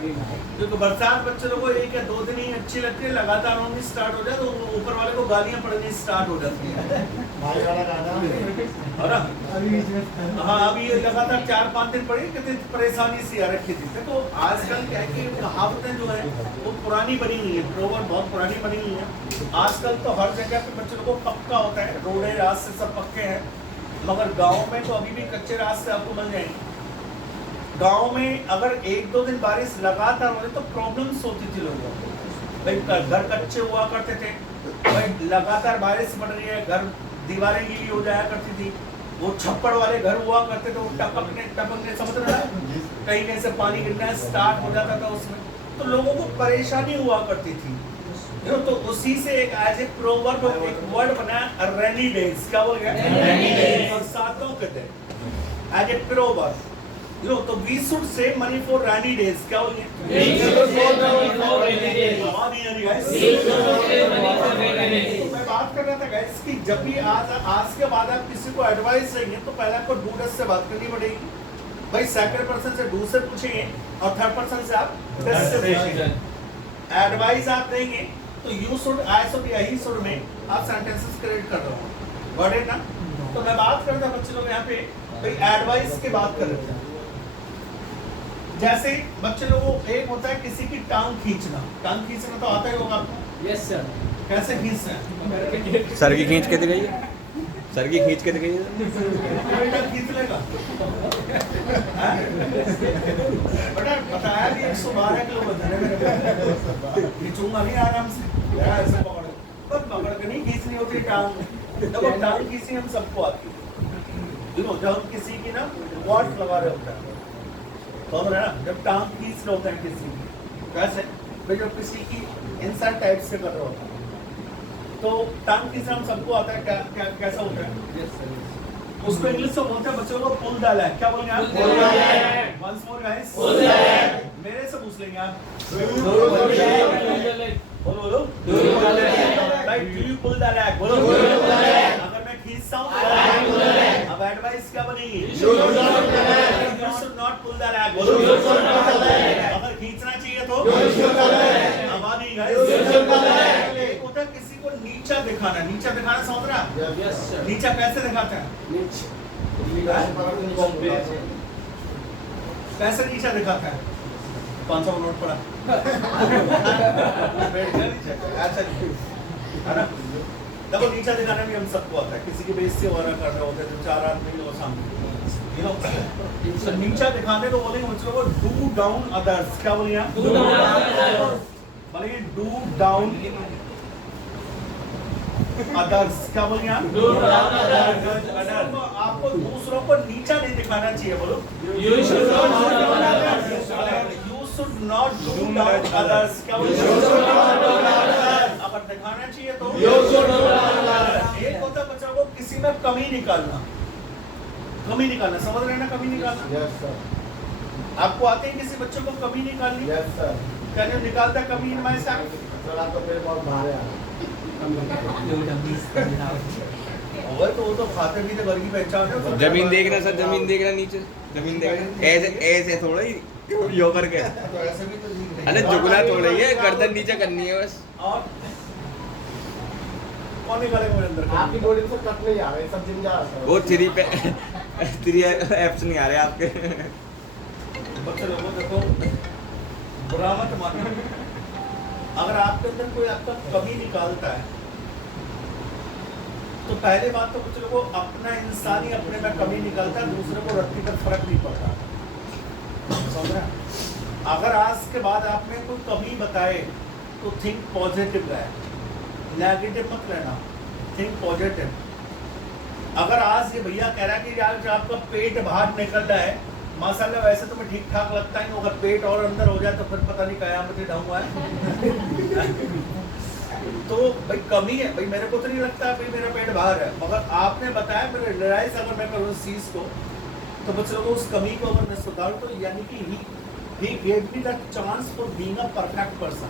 क्योंकि बरसात बच्चे लोगों को 1 या 2 दिन ही अच्छी लगती है, लगातार होनी स्टार्ट हो जाए तो ऊपर वाले को गालियां पड़नी स्टार्ट हो जाती है, है ना? हाँ, अभी ये लगातार 4-5 दिन पड़ी, कितनी परेशानी सी आ रखी थी। तो आजकल क्या है कि कहावतें जो है वो पुरानी बनी हुई है, प्रोवर्ब बहुत पुरानी बनी हुई है। आजकल तो हर जगह पे बच्चे लोगों को पक्का होता है, रोडे रास्ते सब पक्के हैं, मगर गाँव में तो अभी भी कच्चे रास्ते आपको मिल जाएंगे। गांव में अगर 1-2 दिन बारिश लगातार हो रही तो प्रॉब्लम्स होती थी लोगों को। भाई घर कच्चे हुआ करते थे, भाई लगातार बारिश पड़ रही है, घर दीवारें गीली हो जाया करती थी, वो छप्पड़ वाले घर हुआ करते थे, वो टपकने समझ रहे हैं, कहीं कहीं से पानी गिरना स्टार्ट हो जाता था उसमें, तो लोगों को परेशानी हुआ करती थी। तो उसी से एक एज ए प्रोवर्ब एक वर्ड बना रेनी डेज। क्या बोल गया? बरसातों के दिन एज ए प्रोवर्ब। तो we should save money for rainy days. क्या बोलिए? मैं बात कर रहा था गाइस कि जब भी आज के बाद आप किसी को एडवाइस देंगे तो पहले आपको डू से बात करनी पड़ेगी। भाई सेकंड पर्सन से डू से पूछेंगे और थर्ड पर्सन से आप डस से पूछेंगे। एडवाइस आप देंगे तो यू शुड, आई शुड या ही शुड में आप सेंटेंसेस क्रिएट कर रहे हो, गॉट इट ना? तो मैं बात कर रहा था बच्चे लोग यहाँ पे भाई एडवाइस की बात कर रहे थे। जैसे बच्चे लोगों को एक होता है किसी की टांग खींचना तो आता ही होगा आपको। Yes sir. कैसे खींचते हैं? सर की खींच के दिखाइए, सर की खींच के दिखाइए। बेटा खींच लेगा बेटा, बताया भी 112 किलो वजन है मेरे, खींचूंगा नहीं आराम से, ऐसे पकड़ के नहीं खींचनी होती टांग। देखो टांग खींचनी हम सबको आती है, जब हम किसी की ना वॉट लगा रहे होते हैं तो ना, जब टांग खींच रहे होते हैं किसी की, कैसे भाई जब किसी की इंसर्ट टाइप से कर रहे होते हैं तो टांग खींचना हम सबको आता है। क्या कैसा होता है? उसको इंग्लिश में बोलते हैं बच्चों को पुल द लैग। क्या बोलेंगे आप? वंस मोर गाइस, मेरे से पूछ लेंगे आप। बोलो like do you pull the leg? बोलो अगर मैं खींचता हूं अब एडवाइस क्या बनेगी? You should not pull the leg. बोलो अगर खींचना चाहिए तो आवाज नहीं गाइस। एक होता है किसी को नीचा दिखाना समझ रहा है? Yes sir. नीचा कैसे दिखाते हैं? कैसे नीचा दिखाता है? 500 नोट पड़ा बैठ गया नीचे, ऐसा है ना? देखो नीचा दिखाना भी हम सबको आता है, किसी की बेइज्जती वगैरह कर रहे होते हैं तो 4 आदमी हो सामने, नीचा दिखाने को बोलेंगे बच्चों को डू डाउन अदर्स। क्या बोलिए आप? बोलिए डू डाउन अदर्स, क्या बोलिए आप? Do down others. आपको दूसरों को नीचा नहीं दिखाना चाहिए, बोलो You should not do down others. You should not do down others, क्या बोलिए? You should not do down others. अगर दिखाना चाहिए तो You should do down others. एक होता है बच्चों को किसी में कमी निकालना, कमी निकालना, समझ रहे हैं ना? कमी निकालना Yes, sir. आपको आते हैं किसी बच्चों को कमी निकालनी? Yes, sir. कैन यू निकालता कमी इन माय सेल्फ? Sir, आपका पेड़ बहुत भारी है. और तो वो तो खाते भी थे, वर्गी पहचान है। जमीन देख रहा सर, जमीन देख रहा नीचे, जमीन देख रहा ऐसे ऐसे थोड़ा ही यो करके, तो ऐसे भी तो दिख रहे हैं। अरे झुकना थोड़ा ही है, गर्दन नीचे करनी है बस। और कौन निकालेगा मेरे अंदर? आपकी बॉडी में कट नहीं आ रहा है, सब जिम जा रहा है. वो 3 एप्स नहीं आ रहे आपके। बच्चे लोगों देखो, बुरा मत मानो। अगर आपके अंदर कोई आपका कमी निकालता है तो पहली बात तो बच्चे लोगों अपना इंसान ही अपने में कमी निकालता है, दूसरे को रत्ती पर फर्क नहीं पड़ता, समझ रहे हैं? अगर आज के बाद आपने कोई कमी बताए तो थिंक पॉजिटिव रहे, नेगेटिव मत रहना, थिंक पॉजिटिव। अगर आज ये भैया कह रहा है कि यार जो आपका पेट बाहर निकल रहा है, माशाल्लाह वैसे तो मैं ठीक ठाक लगता है, अगर पेट और अंदर हो जाए तो फिर पता नहीं कयामत ढंगा है। तो भाई कमी है, भाई मेरे को तो नहीं लगता भाई मेरा पेट बाहर है, मगर आपने बताया, मेरे रियलाइज अगर मैं करूँ उस चीज़ को तो बच्चे लोगों उस कमी को अगर मैं सुधारूं तो यानी कि he gave me the chance for being a perfect person.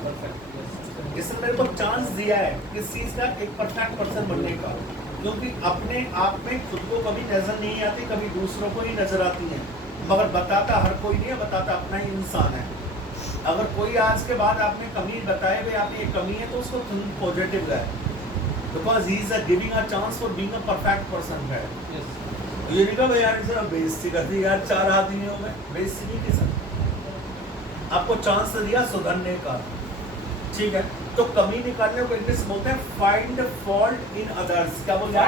इसने मेरे को चांस दिया है किस चीज़ का? एक परफेक्ट पर्सन बनने का, क्योंकि अपने आप में खुद को कभी नजर नहीं आती, कभी दूसरों को ही नजर आती है, मगर बताता हर कोई नहीं है, बताता अपना ही इंसान है। अगर कोई आज के बाद आपने कमी बताए भाई आप ये कमी है तो उसको पॉजिटिव रहे, because he is giving a chance for being a perfect person है। ये नहीं कहा भाई यार सर बेइज्जती कर दी यार, 4 आदमी हो गए, बेइज्जती नहीं की सर, आपको चांस दिया सुधरने का, ठीक है? तो कमी निकालने को इंग्लिश बोलते हैं फाइंड फॉल्ट इन अदर्स, क्या बोलते हैं?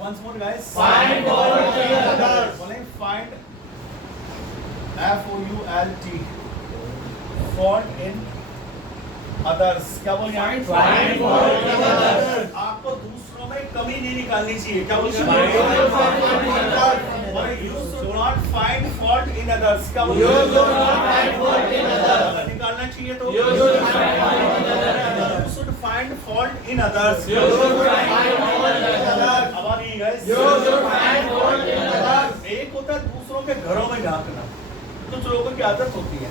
Once more guys. Find fault in others. बोलें find FOULT fault in others. क्या बोलें? Find fault in others. आपको दूसरों में कमी नहीं निकालनी चाहिए, क्या बोलें? You should not find fault in others. क्या बोलें? You should not find fault in others. अगर निकालना चाहिए तो You should find fault in others. You should find fault in others. You should find fault in others. अब आ रही है guys. You should find fault in others. एक होता है दूसरों के घरों में झांकना, कुछ लोगों की आदत होती है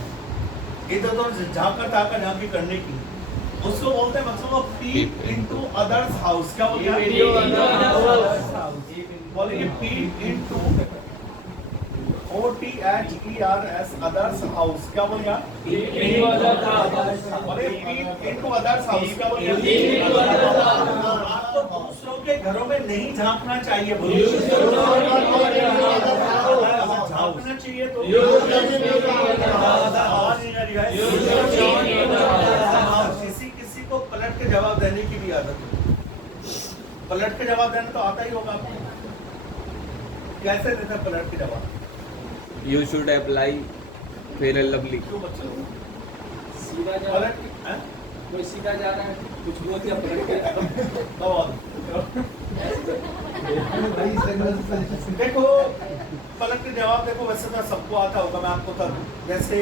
इधर उधर झांका टाका झांकी करने की, उसको बोलते हैं मतलब पीप इनटू अदर्स हाउस। क्या बोलते हैं? बोलिए पीप इनटू OTHERS अदर्स हाउस। क्या बोलेगा? बोलिए पीप इनटू अदर्स हाउस। क्या बोलेगा? आपको दूसरों के घरों में नहीं झांकना चाहिए, बोलिए झांकना चाहिए तो किसी को पलट के जवाब देने की भी आदत है, पलट के जवाब देना तो आता ही होगा आपको, कैसे देता है पलट के जवाब? You should apply Fair and Lovely. क्यों बच्चे लोग सीधा जा पलट के हैं? कोई सीधा जा रहा है, कुछ बोल दिया पलट के बहुत देखो पलट के जवाब देखो, वैसे तो सबको आता होगा, मैं आपको कर दूं। जैसे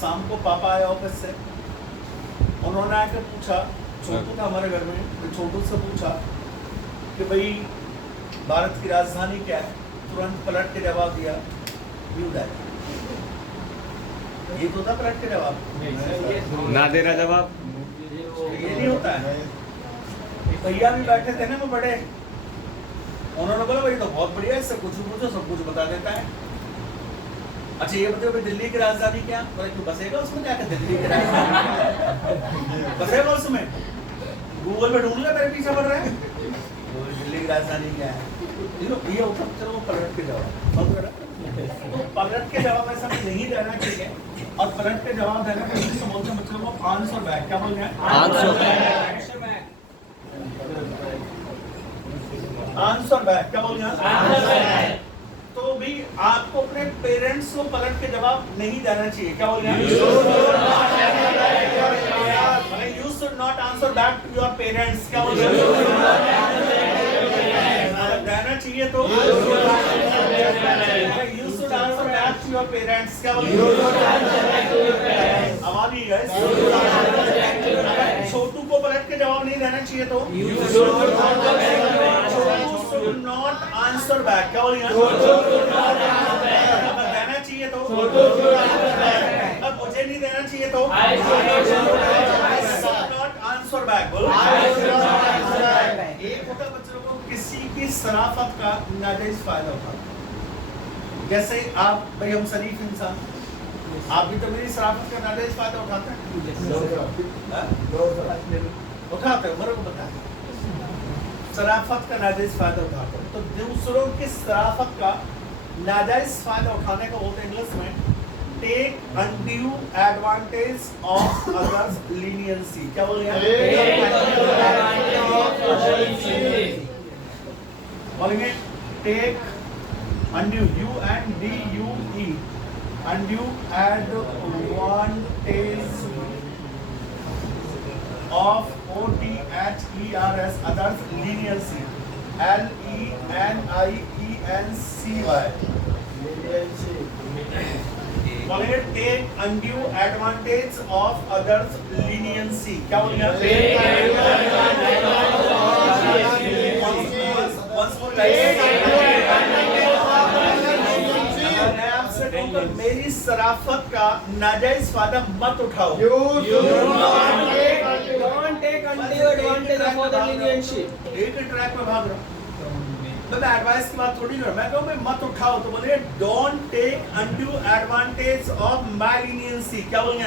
शाम को पापा आए ऑफिस से, उन्होंने आकर पूछा, छोटू था हमारे घर में, तो छोटू से पूछा कि भाई भारत की राजधानी क्या है? तुरंत पलट के जवाब दिया न्यू दिल्ली। ये तो था पलट के जवाब, ना दे रहा जवाब। ये नहीं होता है। भैया भी बैठे थे ना वो बड़े, उन्होंने बोला भाई तो बहुत बढ़िया है, इससे कुछ पूछो सब कुछ बता देता है। अच्छा ये बताओ भाई दिल्ली की राजधानी क्या? बोले क्यों बसेगा उसमें, क्या दिल्ली की राजधानी बसेगा उसमें? गूगल पे ढूंढ ले, मेरे पीछे पड़ रहा है। दिल्ली की राजधानी क्या है? ये होता चलो वो पलट के जवाब। तो पलट के जवाब ऐसा नहीं देना चाहिए, और पलट के जवाब देना को इंग्लिश में बोलते हैं बच्चों को आंसर बैक। क्या बोल रहे हैं? Answer answer back. क्या बोल रहे हैं? तो भी आपको अपने पेरेंट्स को पलट के जवाब नहीं देना चाहिए। क्या बोल रहे हैं? You should not answer back to your parents। क्या बोल रहे हैं? देना चाहिए तो You should answer back to your parents। क्या बोल रहे हैं? आवाज नहीं guys। छोटू को पलट के जवाब नहीं देना चाहिए तो should not answer back। क्या बोल रहे हैं? अगर देना चाहिए तो अब मुझे नहीं देना चाहिए तो I should not answer back। बोलो। एक होता है बच्चों को किसी की शराफत का नाजायज फायदा उठाना। जैसे आप भाई हम शरीफ इंसान, आप भी तो मेरी शराफत का नाजायज फायदा उठाते हैं। उठाते हो, मेरे को बताएं। शराफत का नाजायज फायदा उठाते हो तो दूसरों की शराफत का नाजायज फायदा उठाने का बोलते हैं इंग्लिश में take undue advantage of others leniency. क्या बोल रहे हैं? बोलेंगे take undue UNDUE undue advantage of OTHERS others leniency LENIENCY बोलेंगे take undue advantage of others leniency। क्या बोलेंगे? Once more guys। मैं आपसे कहूँगा मेरी शराफत का नाजायज फायदा मत उठाओ। Don't take undue advantage of other leniency। एक ही ट्रैक में भाग रहा हूँ। मैं एडवाइस की बात थोड़ी कर रहा हूँ। मैं कहूँ मैं मत उठाओ तो बोले don't take undue advantage of my leniency. क्या बोलेंगे?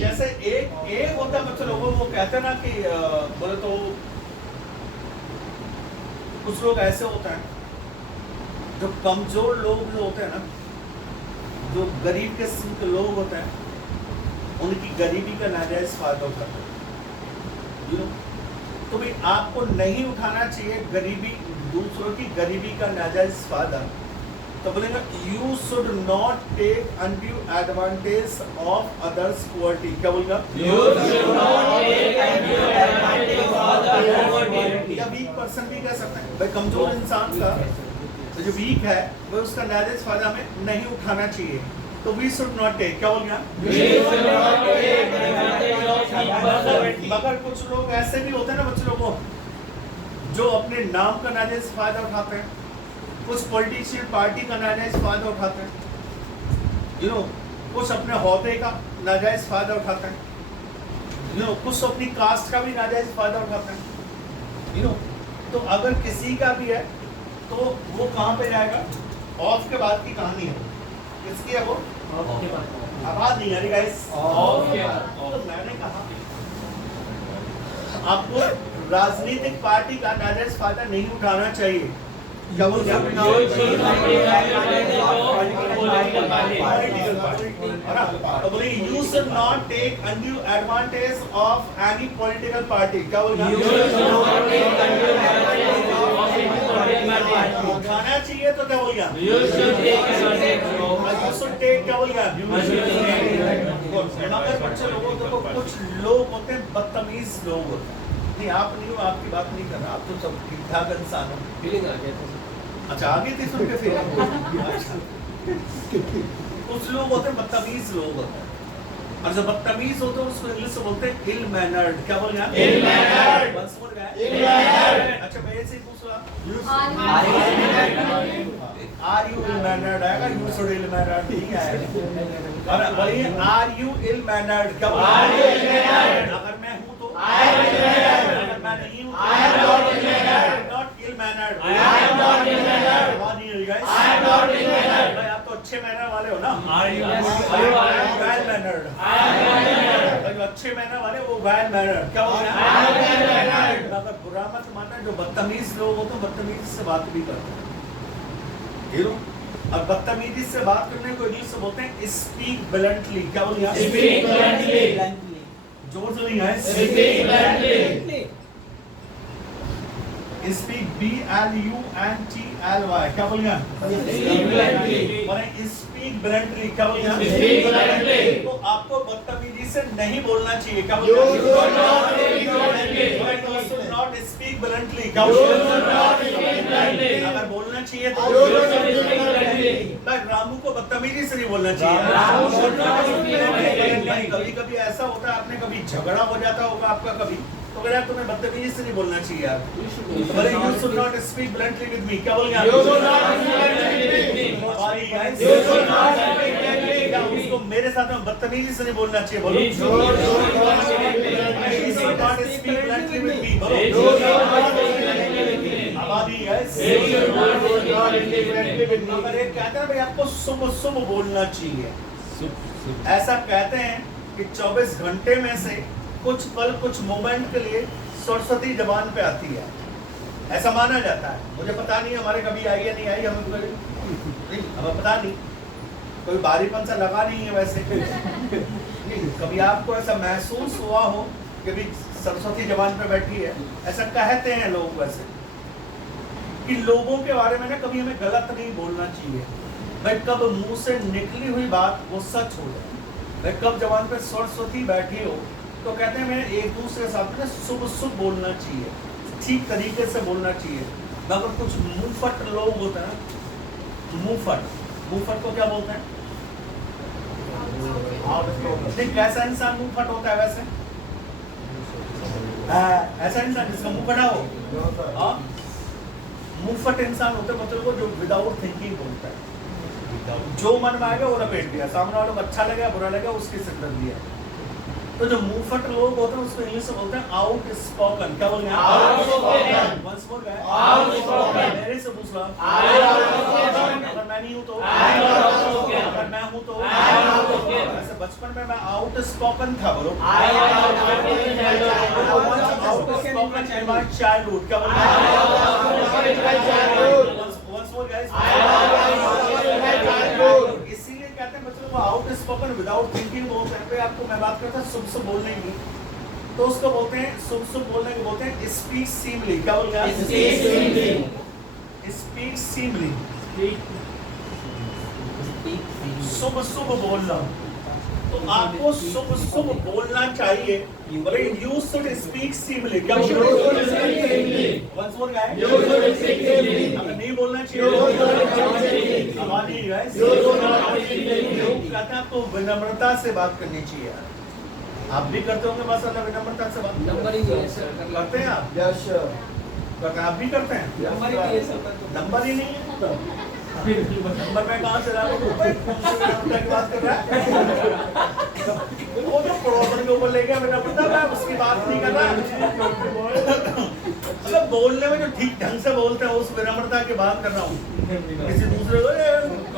जैसे एक होता है बच्चों लोगों वो कहते हैं ना कि बोले तो कुछ लोग ऐसे होते हैं जो कमजोर लोग जो होते हैं ना, जो गरीब किस्म के लोग होते हैं उनकी गरीबी का नाजायज फायदा उठाते हैं। तो भाई आपको नहीं उठाना चाहिए गरीबी, दूसरों की गरीबी का नाजायज फायदा। तो बोलेंगे you should not take undue advantage of others poverty. क्या बोलेगा? या वीक पर्सन भी कह सकते हैं भाई कमजोर इंसान का जो वीक है वो उसका नाजायज फायदा हमें नहीं उठाना चाहिए। तो वी शुड नॉट टेक। क्या बोल गया? मगर कुछ लोग ऐसे भी होते हैं ना बच्चे लोगों जो अपने नाम का नाजायज फायदा उठाते हैं, कुछ पॉलिटिशियन पार्टी का नाजायज फायदा उठाते हैं, कुछ अपने ओहदे का नाजायज फायदा उठाते हैं, कुछ अपनी कास्ट का भी नाजायज फायदा उठाते हैं। तो अगर किसी का भी है तो वो कहाँ पे जाएगा? ऑफ के बाद की कहानी है। किसकी है वो? आवाज नहीं आ रही गाइस। तो मैंने कहा आपको राजनीतिक पार्टी का नाजायज फायदा नहीं उठाना चाहिए। क्या बोल रहे you should not take undue advantage of any political party। क्या बोल रहे? उठाना चाहिए तो क्या बोल गया? You should take। क्या बोल गया? मगर बच्चे लोगों को कुछ लोग होते हैं बदतमीज लोग होते हैं। नहीं आप नहीं हो, आपकी बात नहीं कर रहा, आप तो सब ठीक ठाक इंसान हो। फीलिंग आ गया था। अच्छा आगे थी सुन के फिर कुछ लोग होते हैं बदतमीज लोग होते हैं और जब बदतमीज होते हैं उसको इंग्लिश में बोलते हैं इल मैनर्ड। क्या बोल रहे हैं? Ill mannered. बस बोल गया इल मैनर्ड। अच्छा मैं ऐसे ही पूछ रहा आर यू इल मैनर्ड आएगा, यू शुड इल मैनर्ड ठीक है। और बोलिए आर यू इल मैनर्ड। क्या बोल रहे हैं? अगर मैं हूं तो आई एम इल मैनर्ड, अगर मैं नहीं हूं I am not ill mannered. Not ill mannered. I am not ill mannered. आवाज नहीं आ रही guys. I am not ill mannered. भाई आप तो अच्छे मैनर वाले हो ना? Are you well mannered. I am well mannered. भाई जो अच्छे मैनर वाले वो वेल मैनर्ड। क्या बोल रहे हैं? आई एम वेल मैनर्ड। अगर बुरा मत मानना, जो बदतमीज लोग होते हैं बदतमीजी से बात भी करते हैं। और बदतमीजी से बात करने को इंग्लिश से बोलते हैं स्पीक ब्लंटली। क्या बोल रहे हैं? Speak bluntly. जोर से नहीं guys Speak bluntly. Speak BLUNTLY क्या बोलिए Speak bluntly. और स्पीक ब्लंटली क्या बोलिए Speak bluntly. तो आपको बदतमीजी से नहीं बोलना चाहिए क्या You बोलिए should not speak bluntly. You should not speak bluntly क्या You बोलिए should not speak bluntly. अगर बोलना चाहिए तो You should speak bluntly. भाई रामू को बदतमीजी से नहीं बोलना चाहिए Ramu should not speak bluntly. भाई कभी कभी ऐसा होता है आपने कभी झगड़ा हो जाता होगा आपका कभी तो अगर यार तुम्हें बदतमीजी से नहीं बोलना चाहिए यार अरे you should not speak bluntly with me क्या बोलेंगे You should not speak bluntly with me. Sorry guys You should not speak bluntly क्या with me. उसको मेरे साथ में बदतमीजी से नहीं बोलना चाहिए बोलो You should not speak bluntly You with should me. not speak bluntly with me बोलो You should not speak bluntly with me. आबादी guys You should not speak bluntly with me. अगर ये कहते हैं भाई आपको शुभ शुभ बोलना चाहिए ऐसा कहते हैं कि 24 घंटे में से कुछ पल कुछ मोमेंट के लिए सरस्वती जबान पे आती है ऐसा माना जाता है मुझे पता नहीं हमारे कभी आई या नहीं आई हमें पता नहीं कोई भारीपन सा लगा नहीं है वैसे नहीं कभी आपको ऐसा महसूस हुआ हो कि भी सरस्वती जबान पे बैठी है ऐसा कहते हैं लोग वैसे कि लोगों के बारे में ना कभी हमें गलत नहीं बोलना चाहिए भाई कब मुंह से निकली हुई बात वो सच हो जाए भाई कब जबान पे सरस्वती बैठी हो तो कहते हैं मैं एक दूसरे के साथ में शुभ शुभ बोलना चाहिए ठीक तरीके से बोलना चाहिए मगर कुछ मुंहफट लोग होते हैं ना मुंहफट को क्या बोलते हैं नहीं कैसा इंसान मुंहफट होता है वैसे ऐसा इंसान जिसका मुंह फटा हो हाँ मुंहफट इंसान होते हैं मतलब वो जो विदाउट थिंकिंग बोलता है जो मन में आएगा वो लपेट दिया सामने वालों को अच्छा लगा बुरा लगा उसके सिर कर दिया तो जो मुंहफट लोग होते हैं उसको इंग्लिश में बोलते हैं आउट स्पोकन क्या बोलते हैं Outspoken. Once more Outspoken. मेरे से पूछ लो I am outspoken. अगर मैं नहीं हूँ तो I am outspoken. अगर मैं हूँ तो I am outspoken. वैसे बचपन में मैं आउट स्पोकन था बोलो I am outspoken in my childhood. Out in my childhood क्या बोलते I am हैं outspoken in my childhood. Once more guys I am outspoken in my childhood. इसीलिए कहते हैं बच्चों को आउट स्पोकन विदाउट थिंकिंग बोलते हैं भाई आपको मैं बात करता हूँ शुभ शुभ बोलने की तो उसको बोलते हैं शुभ शुभ बोलने को बोलते हैं स्पीक सीमली क्या बोलेंगे आप Speak simply. स्पीक सीमली शुभ शुभ बोलना तो आपको शुभ शुभ बोलना चाहिए यू शुड स्पीक सीमली क्या You should speak simply. Once more guys You should speak simply. अगर नहीं बोलना You should not speak चाहिए simply. आवाज नहीं guys You should not speak simply. लोग कहते हैं आपको विनम्रता से बात करनी चाहिए आप भी करते होंगे माशाल्लाह विनम्रता से बात नंबर ही नहीं है सर करते हैं आप यश करते हैं आप भी करते हैं नंबर ही नहीं है सर नंबर ही नहीं है नंबर मैं कहाँ से ला लूं भाई कौन सी विनम्रता की बात कर रहा है वो जो पड़ोसन के ऊपर ले गया विनम्रता मैं उसकी बात नहीं कर रहा मतलब बोलने में जो ठीक ढंग से बोलते हैं उस विनम्रता की बात कर रहा हूँ किसी दूसरे को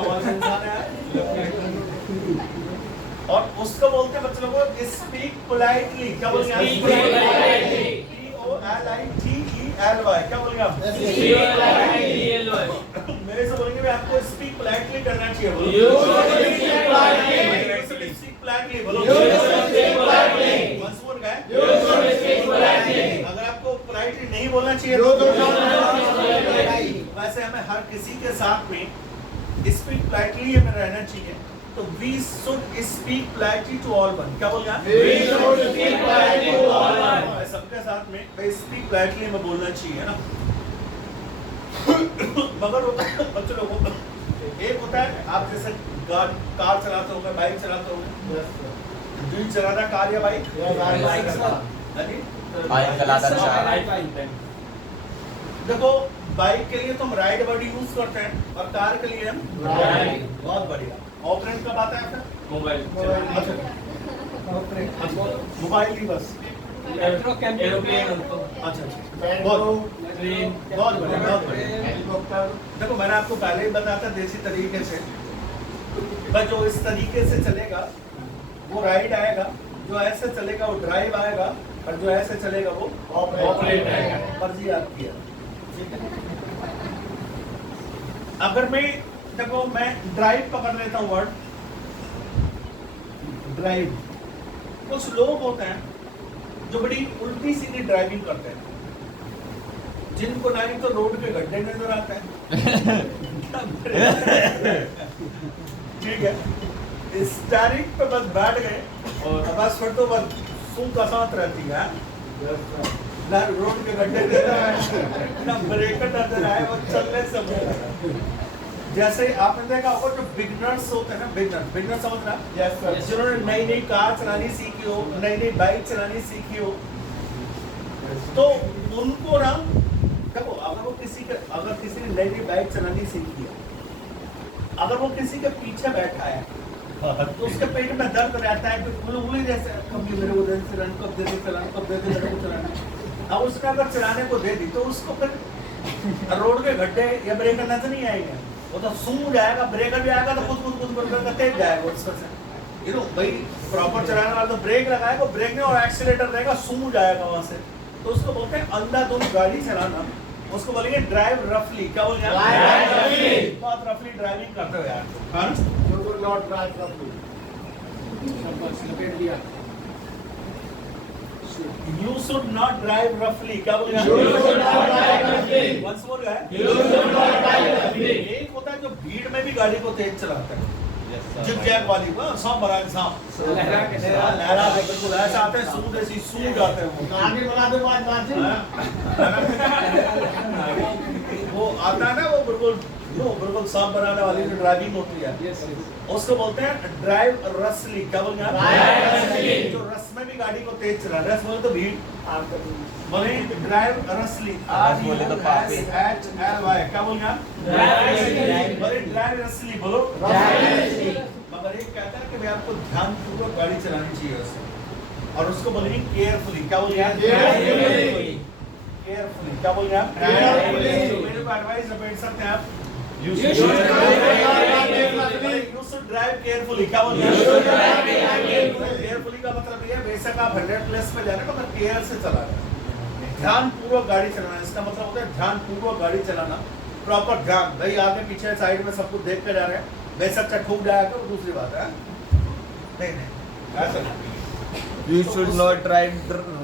कमाल से इंसान है और उसको बोलते हैं बच्चों को स्पीक पोलाइटली क्या बोलेंगे Speak politely. POLITELY क्या बोलेंगे आप मेरे से बोलेंगे भाई आपको स्पीक पोलाइटली करना चाहिए बोलो You should speak politely. Speak politely बोलो You should speak politely. once more गए You should speak politely. अगर आपको पोलाइटली नहीं बोलना चाहिए You तो should not speak politely. वैसे हमें हर किसी के साथ में स्पीक पोलाइटली हमें रहना चाहिए तो we should speak politely to all one क्या बोल रहे We should speak politely to all one. हैं सबके साथ में भाई स्पीक पोलाइटली हमें बोलना चाहिए ना मगर बच्चों लोगों को एक होता है आप जैसे कार चलाते होंगे बाइक चलाते होंगे दूर चलाना कार या बाइक बाइक सर बाइक चलाता अच्छा देखो बाइक के लिए तुम राइड वर्ड यूज करते हैं और कार के लिए हम Right. बहुत बढ़िया ऑपरेट कब आता है फिर मोबाइल ही बस एरोप्लेन अच्छा बहुत बढ़िया हेलीकॉप्टर देखो मैंने आपको पहले ही बताया था देसी तरीके से बस जो इस तरीके से चलेगा वो राइड आएगा जो ऐसे चलेगा वो ड्राइव आएगा और जो ऐसे चलेगा वो ऑपरेट आएगा। मर्जी आपकी है ठीक है अगर मैं देखो मैं ड्राइव पकड़ लेता हूँ वर्ड ड्राइव कुछ लोग होते हैं जो बड़ी उल्टी सीधी ड्राइविंग करते हैं, जिनको ना ही तो रोड पे गड्ढे नजर आते हैं ठीक है, स्टीयरिंग पे बस बैठ गए और बस फिर तो बस सूं का साथ रहती है, ना रोड के गड्ढे नजर आए ना ब्रेक नजर आए, वो चलने से जैसे आपने देखा होगा जो बिगनर्स होते हैं ना, बिगनर समझ रहा, Yes, sir. जिन्होंने नई नई कार चलानी सीखी हो, नई नई बाइक चलानी सीखी हो, तो उनको ना देखो, अगर किसी ने नई नई बाइक चलानी सीखी है, अगर वो किसी के पीछे बैठा है तो उसके पेट में दर्द रहता है, उंगली जैसे कभी मेरे को चलाने, कब दे दे चलाने, कब दे दे मेरे को चलाने। अब उसने अगर चलाने को दे दी तो उसको फिर रोड के गड्ढे या ब्रेकर नजर नहीं आएंगे, वो तो सूं जाएगा, ब्रेकर भी आएगा तो खुद करके तेज जाएगा उसमें से। भाई प्रॉपर चलाने वाला तो ब्रेक लगाएगा, ब्रेक में और एक्सीलेटर देगा, सूं जाएगा वहां से। तो उसको बोलते हैं अंधाधुंध गाड़ी चलाना, उसको बोलेंगे ड्राइव रफली। क्या बोलेंगे? बहुत रफली ड्राइविंग करते हो यार, हाँ? You should not drive roughly. You should not drive roughly. क्या बोलेंगे? You should not drive roughly. Once more है? You should not drive roughly. एक होता है जो भीड़ में भी गाड़ी को तेज चलाता है, जिग जैग वाली को सांप बना सांप लहरा के लहरा के बिल्कुल ऐसा आते हैं, सूं जैसी सूं जाते हैं वो। आगे बना दो बात बात वो आता है ना, वो बिल्कुल सांप बनाने वाली जो ड्राइविंग होती है, उसको बोलते हैं ड्राइव रसली। क्या बोलेंगे आप? Drive rustly. जो रस में भी गाड़ी को तेज चला, रस बोले तो भीड़, बोले ड्राइव रसली। RUSHLY। क्या बोलेंगे आप? बोले ड्राइव रसली, बोलो। मगर एक कहता है कि भाई आपको ध्यानपूर्वक गाड़ी चलानी चाहिए उससे, और उसको बोलेंगे केयरफुली। क्या बोलेंगे आप? केयरफुली। क्या बोलेंगे आप? मेरे को एडवाइस रिपीट सकते हैं आप? You should drive carefully. क्या बोल रहे हैं? Carefully का मतलब ये है, बेशक आप 100+ पे जा रहे हो, मगर केयर से चला रहे हो, ध्यानपूर्वक गाड़ी चलाना। इसका मतलब होता है ध्यानपूर्वक गाड़ी चलाना, प्रॉपर ध्यान। भाई आगे पीछे साइड में सब कुछ देख कर जा रहे हैं, बेशक चाहे ठूक जाएगा वो दूसरी बात है, नहीं ऐसा नहीं। You should not drive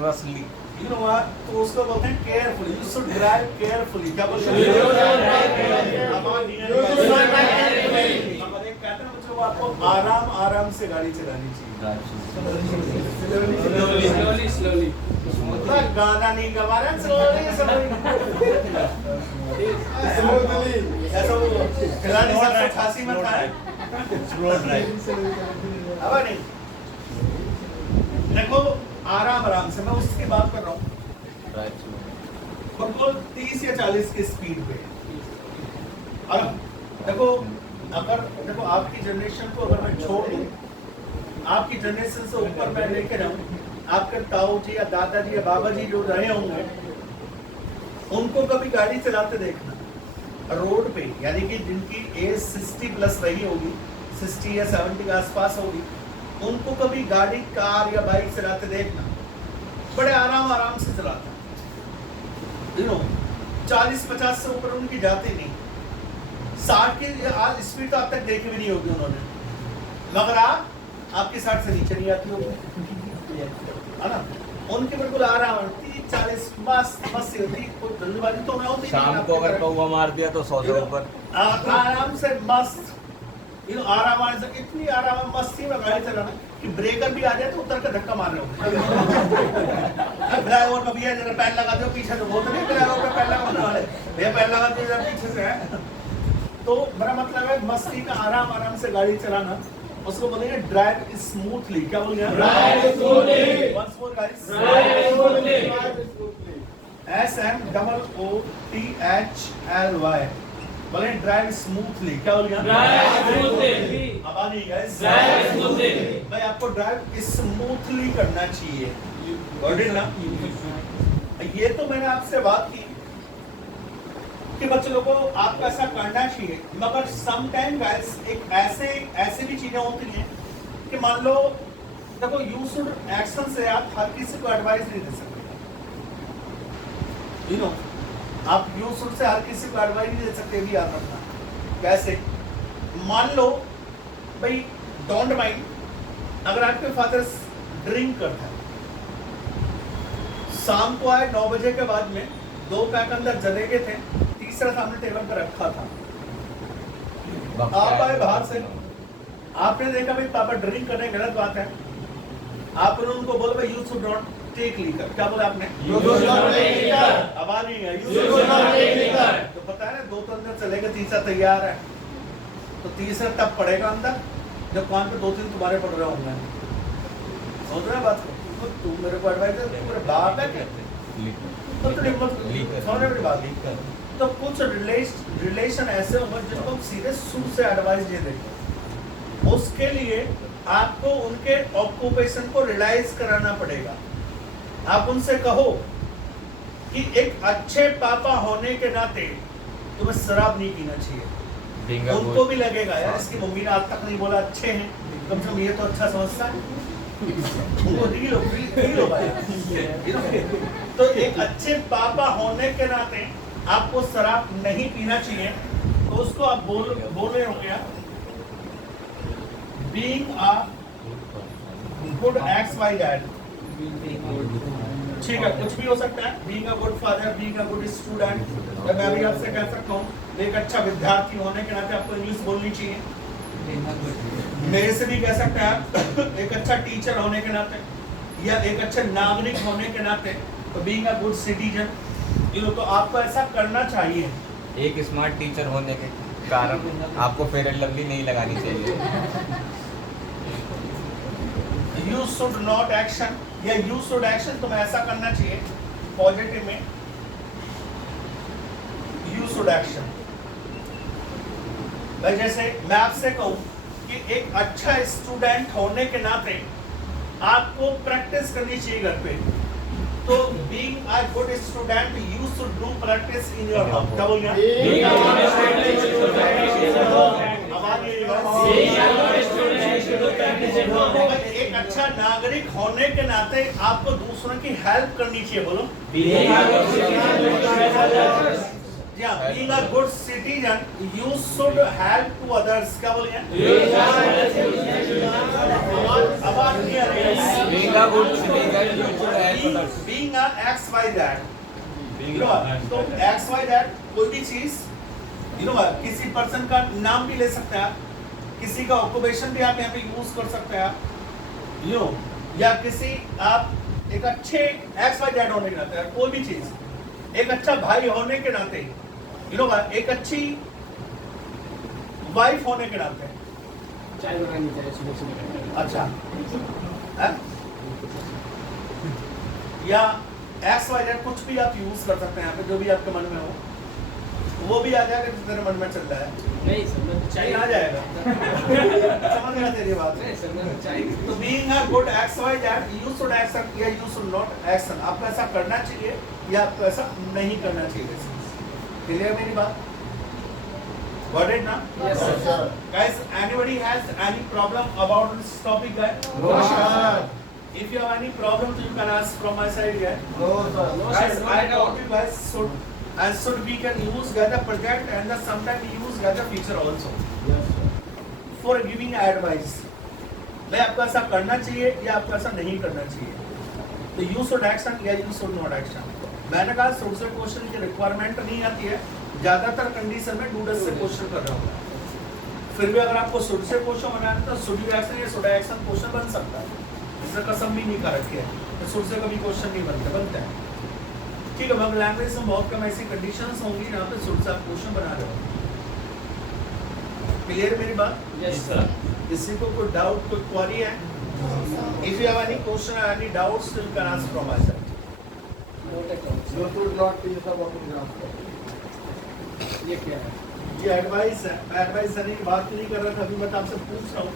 rustly. तो उसको बोलते हैं carefully. You should drive carefully। क्या बोलते हैं? You should not drive carefully. You should not drive carefully. मगर एक कहते हैं बच्चों, आपको आराम से गाड़ी चलानी चाहिए। slowly. गाना नहीं गा रहे, Smoothly. ऐसा वो खिलाड़ी साहब 88 में था, अब नहीं देखो, आराम से मैं उसकी बात कर रहा हूँ, बिल्कुल 30 या 40 की स्पीड पे। और देखो, अगर देखो आपकी जनरेशन को अगर मैं छोड़ दूं, आपकी जनरेशन से ऊपर मैं लेके जाऊं, आपके ताऊ जी या दादाजी या बाबा जी जो रहे होंगे, उनको कभी गाड़ी चलाते देखना रोड पे, यानी कि जिनकी एज 60+ रही होगी, 60 या 70 के आसपास होगी, उनको कभी गाड़ी, कार या बाइक चलाते देखना, बड़े आराम से चलाते हैं। 40-50 से ऊपर उनकी जाती नहीं, 60 की आज स्पीड तो अब तक देखी भी नहीं होगी उन्होंने, मगर आपकी 60 से नीचे नहीं आती होगी, है ना? उनके बिल्कुल आराम 30-40 मस्त होती, कोई जल्दबाजी तो ना होती। शाम को अगर कौवा मार दिया तो 100 से ऊपर आराम से मस्त, आराम से इतनी आराम मस्ती में गाड़ी चलाना कि ब्रेकर भी आ जाए तो उतर के धक्का मार रहे हो। ड्राइवर का भैया जरा पैर लगा दो पीछे, तो बहुत नहीं ड्राइवर का पैर लगाने वाले, भैया पैर लगा दो जरा पीछे से है। तो मेरा मतलब है मस्ती में आराम से गाड़ी चलाना, उसको बोलेंगे ड्राइव स्मूथली। क्या बोलेंगे? Drive smoothly. Once more guys. Drive smoothly. SMOOTHLY। बोले ड्राइव स्मूथली। क्या बोल गया? Drive smoothly. अब आ नहीं गाइस, Drive smoothly. भाई आपको ड्राइव स्मूथली करना चाहिए, Got it ना? ये तो मैंने आपसे बात की कि बच्चों को आपको ऐसा करना चाहिए, मगर सम टाइम गाइस एक ऐसे भी चीजें होती हैं कि मान लो देखो, यू शुड एक्शन से आप हर किसी को एडवाइस नहीं दे सकते, आप यू शुड से हर किसी को एडवाइस नहीं दे सकते, भी याद रखना। कैसे? मान लो भाई, डोंट माइंड, अगर आपके फादर ड्रिंक करता है, शाम को आए 9 बजे के बाद में 2 पैक अंदर जले गए थे, तीसरा सामने टेबल पर रखा था। आप आए बाहर से, आपने देखा भाई पापा ड्रिंक करने गलत बात है, आपने उनको बोला भाई you should not take liquor, क्या बोला आपने? आवाज नहीं है, तो पता है ना 2 तो अंदर चलेगा, तीसरा तैयार है, तो तीसरा तब पड़ेगा अंदर जब कान पे 2-3 तुम्हारे पड़ रहे होंगे। समझ रहे बात को? तू मेरे को एडवाइजर मेरे बाप है क्या? तो समझ मेरी बात? तो कुछ रिलेशन ऐसे होंगे जिनको हम सीधे सूट से एडवाइस दे देंगे, उसके लिए आपको उनके ऑक्यूपेशन को रियलाइज कराना पड़ेगा। आप उनसे कहो कि एक अच्छे पापा होने के नाते तुम्हें शराब नहीं पीना चाहिए। उनको भी लगेगा यार इसकी मम्मी ने आज तक नहीं बोला अच्छे हैं, कम से कम ये तो अच्छा समझता है। उनको रील हो भाई। तो एक अच्छे पापा होने के नाते आपको शराब नहीं पीना चाहिए, तो उसको आप बोल रहे होंगे being a good XY dad, ठीक है, कुछ भी हो सकता है। Being a good father, being a good student, मैं भी आपसे कह सकता हूँ एक अच्छा विद्यार्थी होने के नाते आपको इंग्लिश बोलनी चाहिए। मेरे से भी कह सकते हैं एक अच्छा टीचर होने के नाते, या एक अच्छा नागरिक होने के नाते, तो बीइंग अ गुड सिटीजन, तो आपको ऐसा करना चाहिए। एक स्मार्ट टीचर होने के कारण आपको फेयर एंड लवली नहीं लगानी चाहिए। यू शुड नॉट एक्शन या यू शुड एक्शन, तुम्हें ऐसा करना चाहिए पॉजिटिव में, यू शुड एक्शन। भाई जैसे मैं आपसे कहूं कि एक अच्छा स्टूडेंट होने के नाते आपको प्रैक्टिस करनी चाहिए घर पे, तो being a good student you should do practice in your house. क्या बोल एक अच्छा नागरिक होने के नाते आपको दूसरों की हेल्प करनी चाहिए। बोलो being a good citizen you should help to others. क्या बोलिए? आवाज नहीं आ रही है। Being a good citizen, you should help others. Being a XY dad, तो XY डैड कोई भी चीज किसी पर्सन का नाम भी ले सकते हैं आप, किसी का ऑक्यूपेशन भी आप यहाँ पे यूज कर सकते हैं या किसी आप एक अच्छे XY डैड होने के नाते, कोई भी चीज एक अच्छा भाई होने के नाते, एक अच्छी वाइफ होने के नाते, चाय बनानी चाहिए सुबह सुबह। अच्छा है? या XY डैड कुछ भी आप यूज कर सकते हैं यहाँ पे, जो भी आपके मन में हो वो भी आ जाएगा जो तेरे मन में चल रहा है। नहीं सर, मैं तो चाहिए आ जाएगा। समझ गया तेरी बात? नहीं सर, मैं तो चाहिए। तो being a good XY dad you should action या यू शुड नॉट एक्शन, आपको ऐसा करना चाहिए या आपको ऐसा नहीं करना चाहिए। क्लियर मेरी बात? Got it now? Yes, sir. Guys, anybody has any problem about this topic, guys? No, sir. If you have any problem, you can ask from my side, guys. No, sir. No, Guys, sir, no I at all. told you guys should we can use the project and sometimes use the feature also Yes, sir. for giving advice. भाई आपको ऐसा करना चाहिए या आपको ऐसा नहीं करना चाहिए, तो यू शुड एक्शन या यू शुड नॉट एक्शन। मैंने कहा सोर्स क्वेश्चन की रिक्वायरमेंट नहीं आती है, ज्यादातर कंडीशन में डूडस से क्वेश्चन कर रहा हूँ। फिर भी अगर आपको शुड से क्वेश्चन बनाना है तो शुड यू एक्शन या शुड एक्शन क्वेश्चन बन सकता है, इससे कसम भी नहीं कर रखी है, तो शुड से कभी क्वेश्चन नहीं बनते हैं। ठीक है, मगर लैंग्वेज में बहुत कम ऐसी कंडीशंस होंगी जहाँ पे शुड से आप क्वेश्चन बना रहे हो। क्लियर मेरी बात? Yes, sir. किसी को कोई डाउट, कोई क्वेरी है? If you have any question or any doubts, you can ask from my side. Not at all. You should not be the photographer. ये क्या है? ये एडवाइस है, मैं एडवाइस देने की बात नहीं कर रहा था, अभी मैं आपसे पूछ रहा हूँ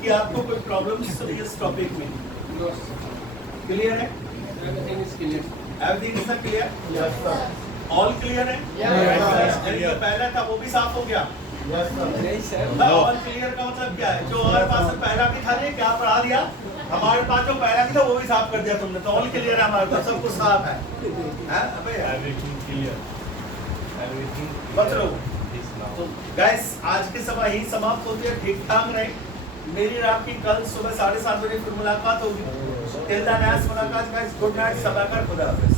कि आपको कोई प्रॉब्लम्स तो इस टॉपिक में No, sir. क्लियर है? Everything is clear. Everything is clear? Yes, sir. All clear है? Yes, यानी जो पहला था वो भी साफ हो गया। Yes, sir. नहीं सर। ऑल क्लियर का मतलब क्या है? जो हमारे पास में पहला भी था, ये क्या पढ़ा दिया? हमारे पास जो पहला भी था वो भी साफ कर दिया तुमने, तो ऑल क्लियर है हमारे पास, सब कुछ साफ है। हैं? अबे यार Everything clear. Everything बच लो। is now. तो गाइस आज की सभा ही समाप्त होती है, ठीक ठाक रहे। मेरी और आपकी कल सुबह 7:30 बजे फिर मुलाकात होगी। टिल दैन मुलाकात गाइस, गुड नाइट, सबा कर, खुदा हाफिज।